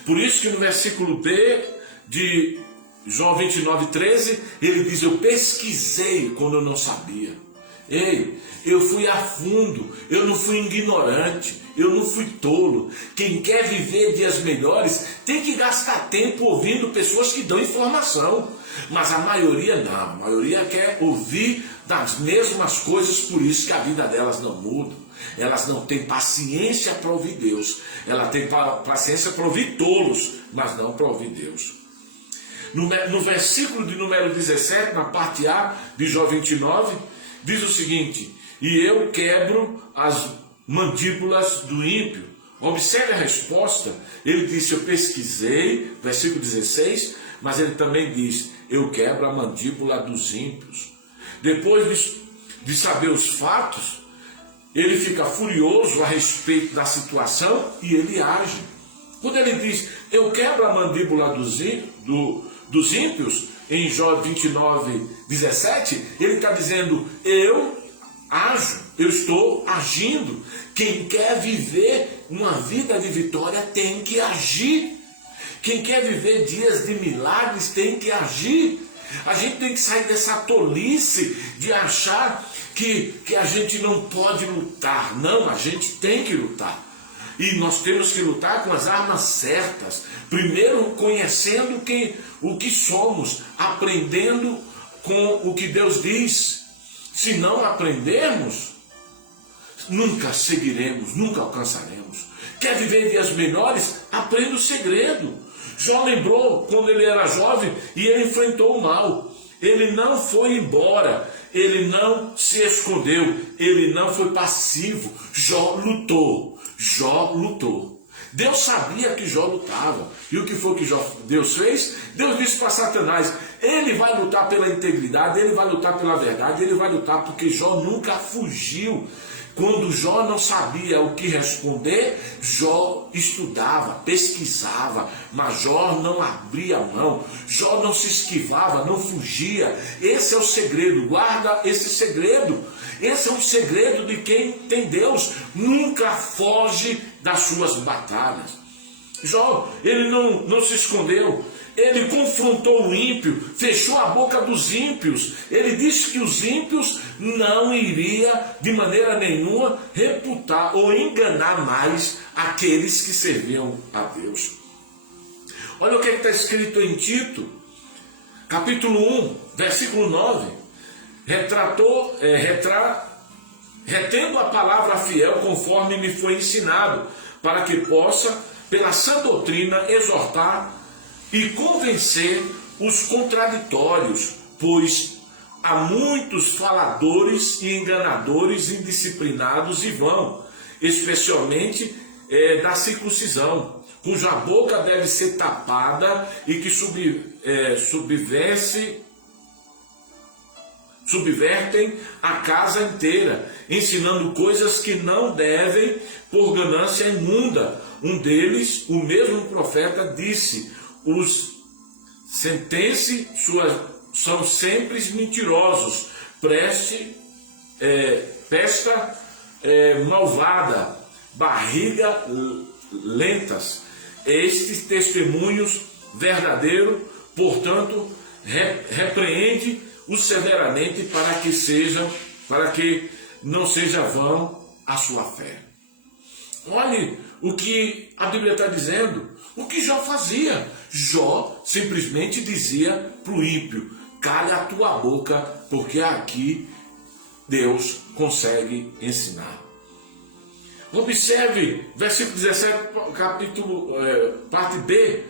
Por isso que no versículo B de Jó 29, 13, ele diz: eu pesquisei quando eu não sabia. Ei, eu fui a fundo, eu não fui ignorante, eu não fui tolo. Quem quer viver dias melhores tem que gastar tempo ouvindo pessoas que dão informação. Mas a maioria não, a maioria quer ouvir das mesmas coisas, por isso que a vida delas não muda. Elas não têm paciência para ouvir Deus. Ela tem paciência para ouvir tolos, mas não para ouvir Deus. No versículo de número 17, na parte A de Jó 29, diz o seguinte: e eu quebro as mandíbulas do ímpio. Observe a resposta. Ele disse: eu pesquisei, versículo 16, mas ele também diz: eu quebro a mandíbula dos ímpios. Depois de saber os fatos, ele fica furioso a respeito da situação e ele age. Quando ele diz: eu quebro a mandíbula dos ímpios, em Jó 29, 17, ele está dizendo: eu ajo, eu estou agindo. Quem quer viver uma vida de vitória tem que agir. Quem quer viver dias de milagres tem que agir. A gente tem que sair dessa tolice de achar que a gente não pode lutar. Não, a gente tem que lutar. E nós temos que lutar com as armas certas. Primeiro, conhecendo o que somos, aprendendo com o que Deus diz. Se não aprendermos, nunca seguiremos, nunca alcançaremos. Quer viver dias melhores? Aprenda o segredo. Jó lembrou quando ele era jovem e ele enfrentou o mal. Ele não foi embora, ele não se escondeu, ele não foi passivo. Jó lutou, Jó lutou. Deus sabia que Jó lutava. E o que foi que Deus fez? Deus disse para Satanás: ele vai lutar pela integridade, ele vai lutar pela verdade, ele vai lutar porque Jó nunca fugiu. Quando Jó não sabia o que responder, Jó estudava, pesquisava, mas Jó não abria mão, Jó não se esquivava, não fugia. Esse é o segredo, guarda esse segredo. Esse é um segredo de quem tem Deus, nunca foge das suas batalhas. Jó, ele não se escondeu. Ele confrontou o ímpio, fechou a boca dos ímpios. Ele disse que os ímpios não iria de maneira nenhuma reputar ou enganar mais aqueles que serviam a Deus. Olha o que está escrito em Tito, capítulo 1, versículo 9. Retendo a palavra fiel conforme me foi ensinado, para que possa, pela sã doutrina, exortar e convencer os contraditórios, pois há muitos faladores e enganadores, indisciplinados e vão, especialmente da circuncisão, cuja boca deve ser tapada e que subvertem a casa inteira, ensinando coisas que não devem por ganância imunda. Um deles, o mesmo profeta, disse: os sentences são sempre mentirosos, pesta malvada, barriga lentas. Estes testemunhos verdadeiros, portanto, repreende os severamente para que não seja vão a sua fé. Olhe o que a Bíblia está dizendo, o que Jó fazia. Jó simplesmente dizia para o ímpio: cala a tua boca, porque aqui Deus consegue ensinar. Observe, versículo 17, parte B: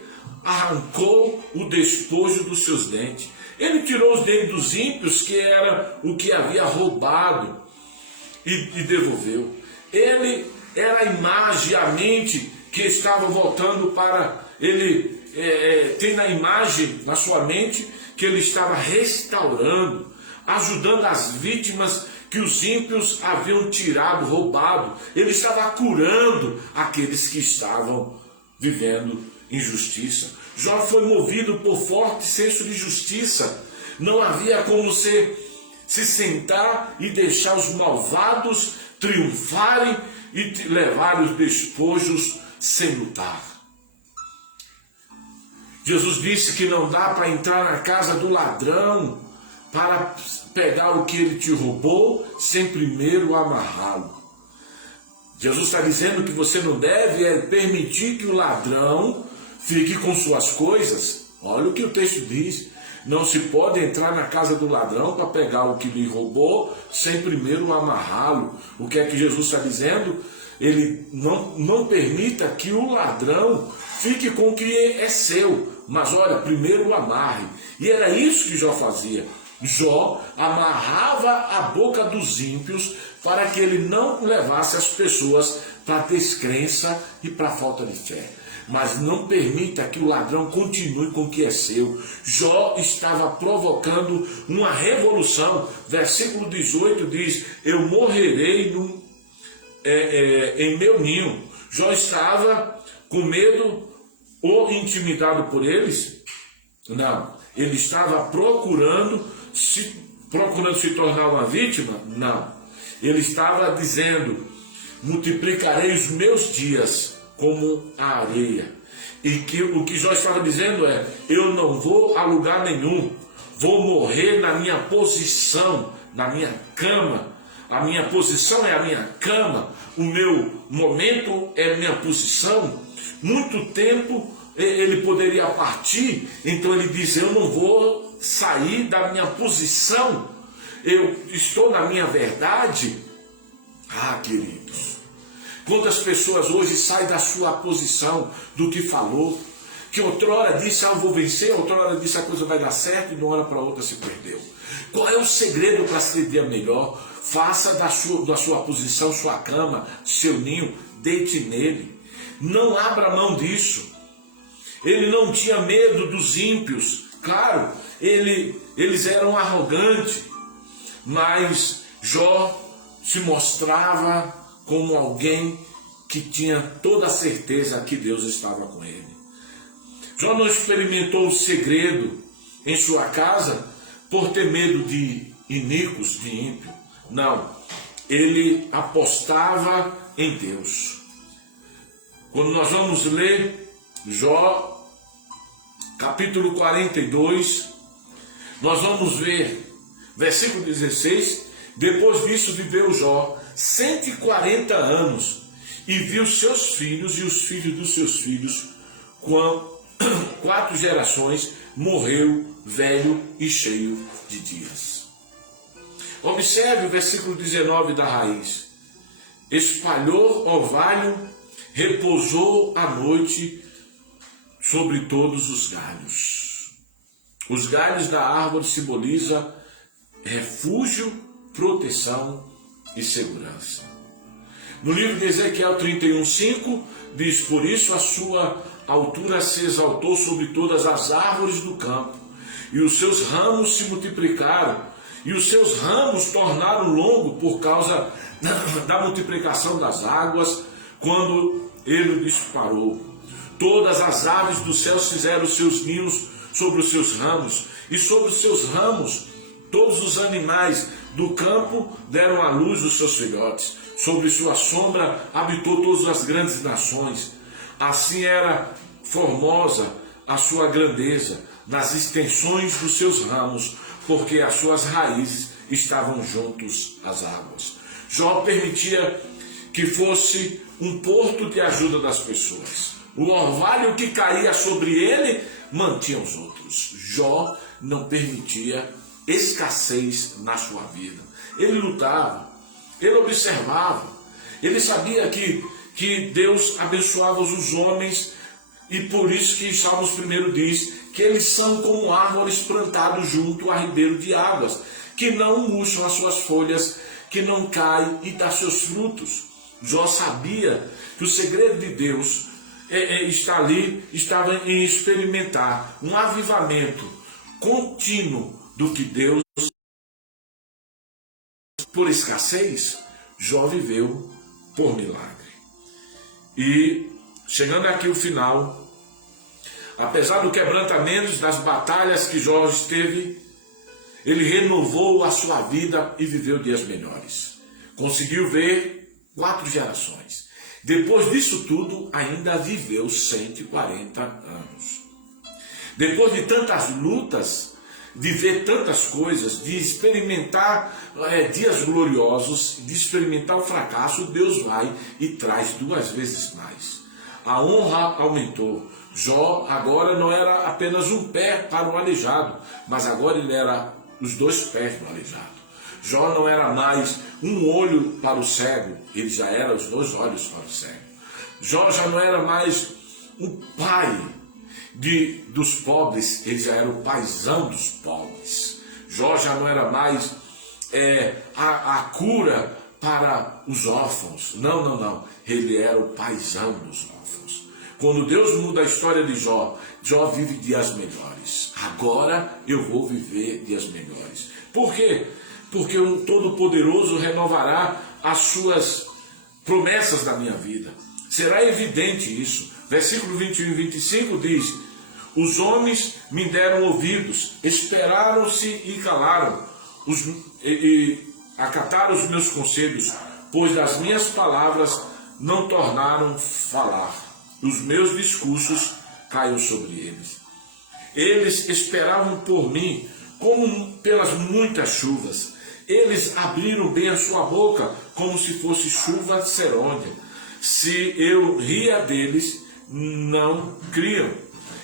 arrancou o despojo dos seus dentes. Ele tirou os dentes dos ímpios, que era o que havia roubado, e devolveu. Ele era a imagem, a mente que estava voltando para ele. Tem na imagem, na sua mente, que ele estava restaurando, ajudando as vítimas que os ímpios haviam tirado, roubado. Ele estava curando aqueles que estavam vivendo injustiça. Jó foi movido por forte senso de justiça. Não havia como se sentar e deixar os malvados triunfarem e levar os despojos sem lutar. Jesus disse que não dá para entrar na casa do ladrão para pegar o que ele te roubou sem primeiro amarrá-lo. Jesus está dizendo que você não deve permitir que o ladrão fique com suas coisas. Olha o que o texto diz. Não se pode entrar na casa do ladrão para pegar o que lhe roubou, sem primeiro amarrá-lo. O que é que Jesus está dizendo? Ele não permita que o ladrão fique com o que é seu, mas olha, primeiro o amarre. E era isso que Jó fazia. Jó amarrava a boca dos ímpios para que ele não levasse as pessoas para a descrença e para a falta de fé. Mas não permita que o ladrão continue com o que é seu. Jó estava provocando uma revolução. Versículo 18 diz: eu morrerei em meu ninho. Jó estava com medo ou intimidado por eles? Não. Ele estava procurando se tornar uma vítima? Não. Ele estava dizendo: multiplicarei os meus dias como a areia. E que o que Jó estava dizendo é: eu não vou a lugar nenhum, vou morrer na minha posição, na minha cama. A minha posição é a minha cama, o meu momento é a minha posição. Muito tempo ele poderia partir, então ele diz: eu não vou sair da minha posição, eu estou na minha verdade. Ah, queridos, quantas pessoas hoje saem da sua posição, do que falou, que outrora disse: eu vou vencer, outrora disse: a coisa vai dar certo, e de uma hora para outra se perdeu. Qual é o segredo para se ter dia melhor? Faça da sua posição, sua cama, seu ninho, deite nele. Não abra mão disso. Ele não tinha medo dos ímpios. Claro, eles eram arrogantes, mas Jó se mostrava como alguém que tinha toda a certeza que Deus estava com ele. Jó não experimentou o segredo em sua casa por ter medo de iníquos, de ímpio. Não, ele apostava em Deus. Quando nós vamos ler Jó, capítulo 42, nós vamos ver, versículo 16, depois disso viveu Jó 140 anos, e viu seus filhos e os filhos dos seus filhos, com 4 gerações, morreu velho e cheio de dias. Observe o versículo 19 da raiz. Espalhou orvalho, repousou a noite sobre todos os galhos. Os galhos da árvore simbolizam refúgio, proteção e segurança. No livro de Ezequiel 31:5 diz: por isso a sua altura se exaltou sobre todas as árvores do campo, e os seus ramos se multiplicaram, e os seus ramos tornaram longo por causa da multiplicação das águas, quando ele disparou. Todas as aves dos céus fizeram os seus ninhos sobre os seus ramos, e sobre os seus ramos todos os animais do campo deram à luz os seus filhotes. Sobre sua sombra habitou todas as grandes nações. Assim era formosa a sua grandeza nas extensões dos seus ramos, porque as suas raízes estavam juntos às águas. Jó permitia que fosse um porto de ajuda das pessoas. O orvalho que caía sobre ele mantinha os outros. Jó não permitia escassez na sua vida. Ele lutava, ele observava, ele sabia que Deus abençoava os homens, e por isso que Salmos 1 diz que eles são como árvores plantadas junto a ribeiro de águas, que não murcham as suas folhas, que não caem e dá seus frutos. Jó sabia que o segredo de Deus estava em experimentar um avivamento contínuo do que Deus. Por escassez, Jó viveu por milagre. E chegando aqui o final, apesar do quebrantamento, das batalhas que Jó esteve, ele renovou a sua vida e viveu dias melhores. Conseguiu ver 4 gerações. Depois disso tudo, ainda viveu 140 anos. Depois de tantas lutas, de ver tantas coisas, de experimentar dias gloriosos, de experimentar o fracasso, Deus vai e traz 2 vezes mais. a honra aumentou. Jó agora não era apenas um pé para o aleijado, mas agora ele era os 2 pés do aleijado. Jó não era mais um olho para o cego, ele já era os 2 olhos para o cego. Jó já não era mais o pai dos pobres, ele já era o paizão dos pobres. Jó já não era mais a cura para os órfãos. Não. Ele era o paizão dos órfãos. Quando Deus muda a história de Jó, Jó vive dias melhores. Agora eu vou viver dias melhores. Por quê? Porque o Todo-Poderoso renovará as suas promessas na minha vida. Será evidente isso. Versículo 21 e 25 diz: os homens me deram ouvidos, esperaram-se e calaram, e acataram os meus conselhos, pois das minhas palavras não tornaram falar. Os meus discursos caíram sobre eles. Eles esperavam por mim como pelas muitas chuvas. Eles abriram bem a sua boca, como se fosse chuva serôdia. Se eu ria deles, não criam.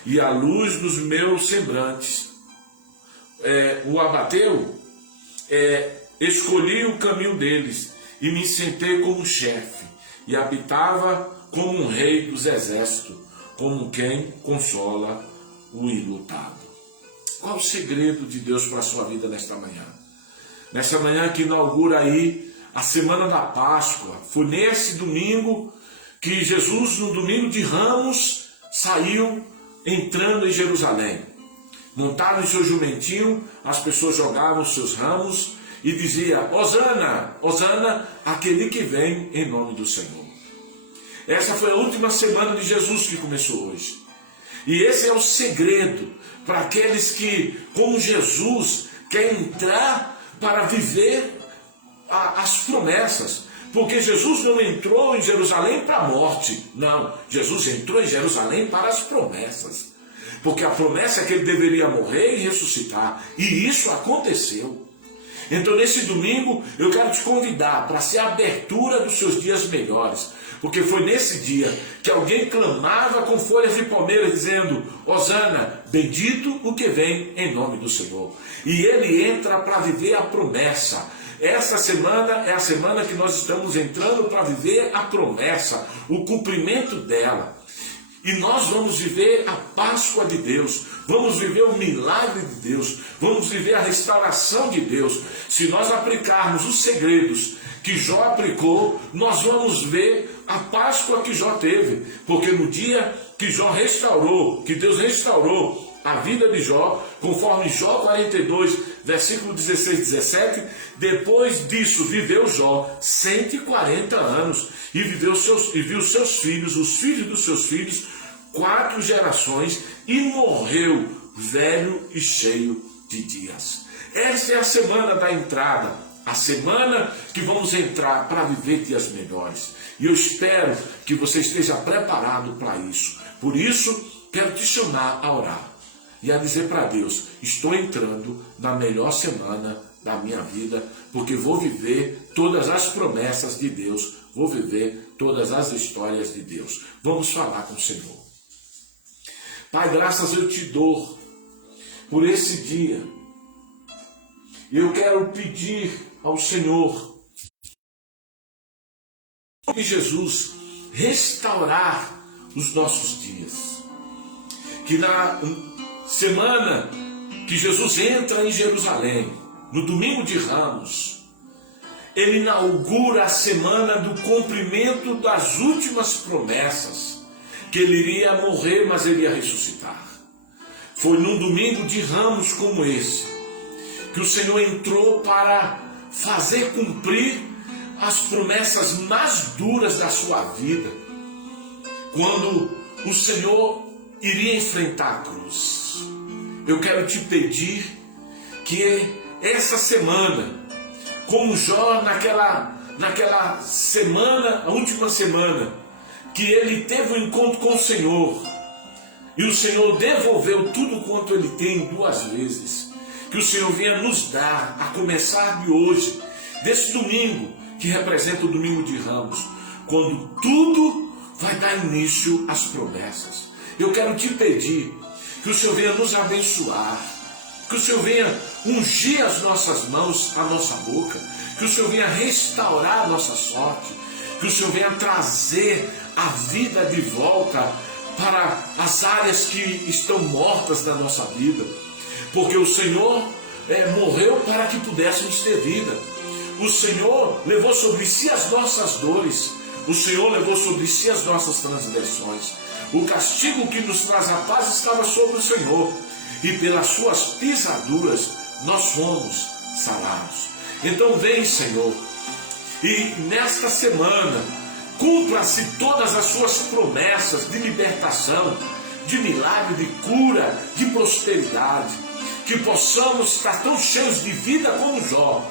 E a luz dos meus semblantes o abateu. Escolhi o caminho deles e me sentei como chefe. E habitava como um rei dos exércitos, como quem consola o enlutado. Qual o segredo de Deus para a sua vida nesta manhã? Nessa manhã que inaugura aí a semana da Páscoa. Foi nesse domingo que Jesus, no domingo de Ramos, saiu entrando em Jerusalém. Montado em seu jumentinho, as pessoas jogavam seus ramos e dizia: Hosana, Hosana, aquele que vem em nome do Senhor. Essa foi a última semana de Jesus que começou hoje. E esse é o segredo para aqueles que, como Jesus, querem entrar para viver as promessas. Porque Jesus não entrou em Jerusalém para a morte. Não, Jesus entrou em Jerusalém para as promessas. Porque a promessa é que ele deveria morrer e ressuscitar. E isso aconteceu. Então nesse domingo eu quero te convidar para ser a abertura dos seus dias melhores. Porque foi nesse dia que alguém clamava com folhas de palmeiras dizendo: Hosana, bendito o que vem em nome do Senhor. E ele entra para viver a promessa. Essa semana é a semana que nós estamos entrando para viver a promessa, o cumprimento dela. E nós vamos viver a Páscoa de Deus, vamos viver o milagre de Deus, vamos viver a restauração de Deus. Se nós aplicarmos os segredos que Jó aplicou, nós vamos ver a Páscoa que Jó teve. Porque no dia que Jó restaurou, que Deus restaurou a vida de Jó, conforme Jó 42, versículo 16 e 17, depois disso viveu Jó 140 anos e viu seus filhos, os filhos dos seus filhos, 4 gerações, e morreu velho e cheio de dias. Essa é a semana da entrada, a semana que vamos entrar para viver dias melhores. E eu espero que você esteja preparado para isso. Por isso, quero te chamar a orar e a dizer para Deus: estou entrando na melhor semana da minha vida, porque vou viver todas as promessas de Deus, vou viver todas as histórias de Deus. Vamos falar com o Senhor. Pai, graças eu te dou por esse dia. Eu quero pedir ao Senhor, em Jesus, restaurar os nossos dias. Que na semana que Jesus entra em Jerusalém, no domingo de Ramos, ele inaugura a semana do cumprimento das últimas promessas, que ele iria morrer, mas ele ia ressuscitar. Foi num domingo de Ramos como esse, que o Senhor entrou para fazer cumprir as promessas mais duras da sua vida, quando o Senhor iria enfrentar a cruz. Eu quero te pedir que essa semana, como Jó naquela semana, a última semana, que ele teve um encontro com o Senhor, e o Senhor devolveu tudo quanto ele tem 2 vezes, que o Senhor venha nos dar, a começar de hoje, desse domingo, que representa o domingo de Ramos, quando tudo vai dar início às promessas. Eu quero te pedir que o Senhor venha nos abençoar, que o Senhor venha ungir as nossas mãos, a nossa boca, que o Senhor venha restaurar a nossa sorte, que o Senhor venha trazer a vida de volta para as áreas que estão mortas na nossa vida, porque o Senhor morreu para que pudéssemos ter vida. O Senhor levou sobre si as nossas dores, o Senhor levou sobre si as nossas transgressões. O castigo que nos traz a paz estava sobre o Senhor, e pelas suas pisaduras nós fomos sarados. Então vem, Senhor, e nesta semana cumpra-se todas as suas promessas de libertação, de milagre, de cura, de prosperidade, que possamos estar tão cheios de vida como Jó,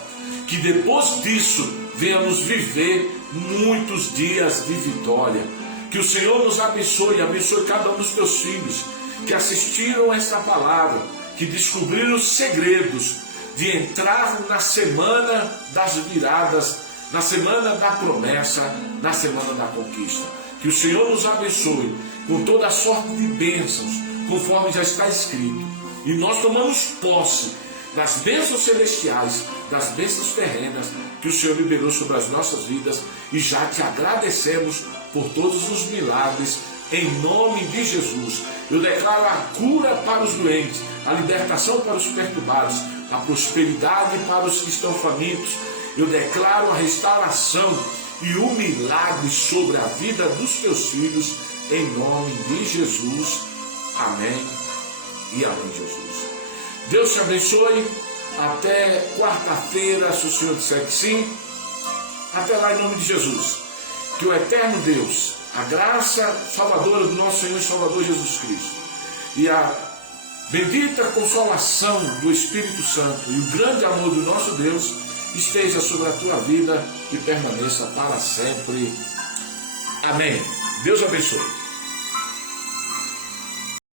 que depois disso venhamos viver muitos dias de vitória. Que o Senhor nos abençoe, abençoe cada um dos teus filhos que assistiram a esta palavra, que descobriram os segredos de entrar na semana das viradas, na semana da promessa, na semana da conquista. Que o Senhor nos abençoe com toda a sorte de bênçãos, conforme já está escrito. E nós tomamos posse das bênçãos celestiais, das bênçãos terrenas que o Senhor liberou sobre as nossas vidas, e já te agradecemos por todos os milagres, em nome de Jesus. Eu declaro a cura para os doentes, a libertação para os perturbados, a prosperidade para os que estão famintos. Eu declaro a restauração e o milagre sobre a vida dos teus filhos, em nome de Jesus. Amém e amém, Jesus. Deus te abençoe. Até quarta-feira, se o Senhor disser que sim. Até lá, em nome de Jesus. Que o eterno Deus, a graça salvadora do nosso Senhor e Salvador Jesus Cristo, e a bendita consolação do Espírito Santo e o grande amor do nosso Deus esteja sobre a tua vida e permaneça para sempre. Amém. Deus abençoe.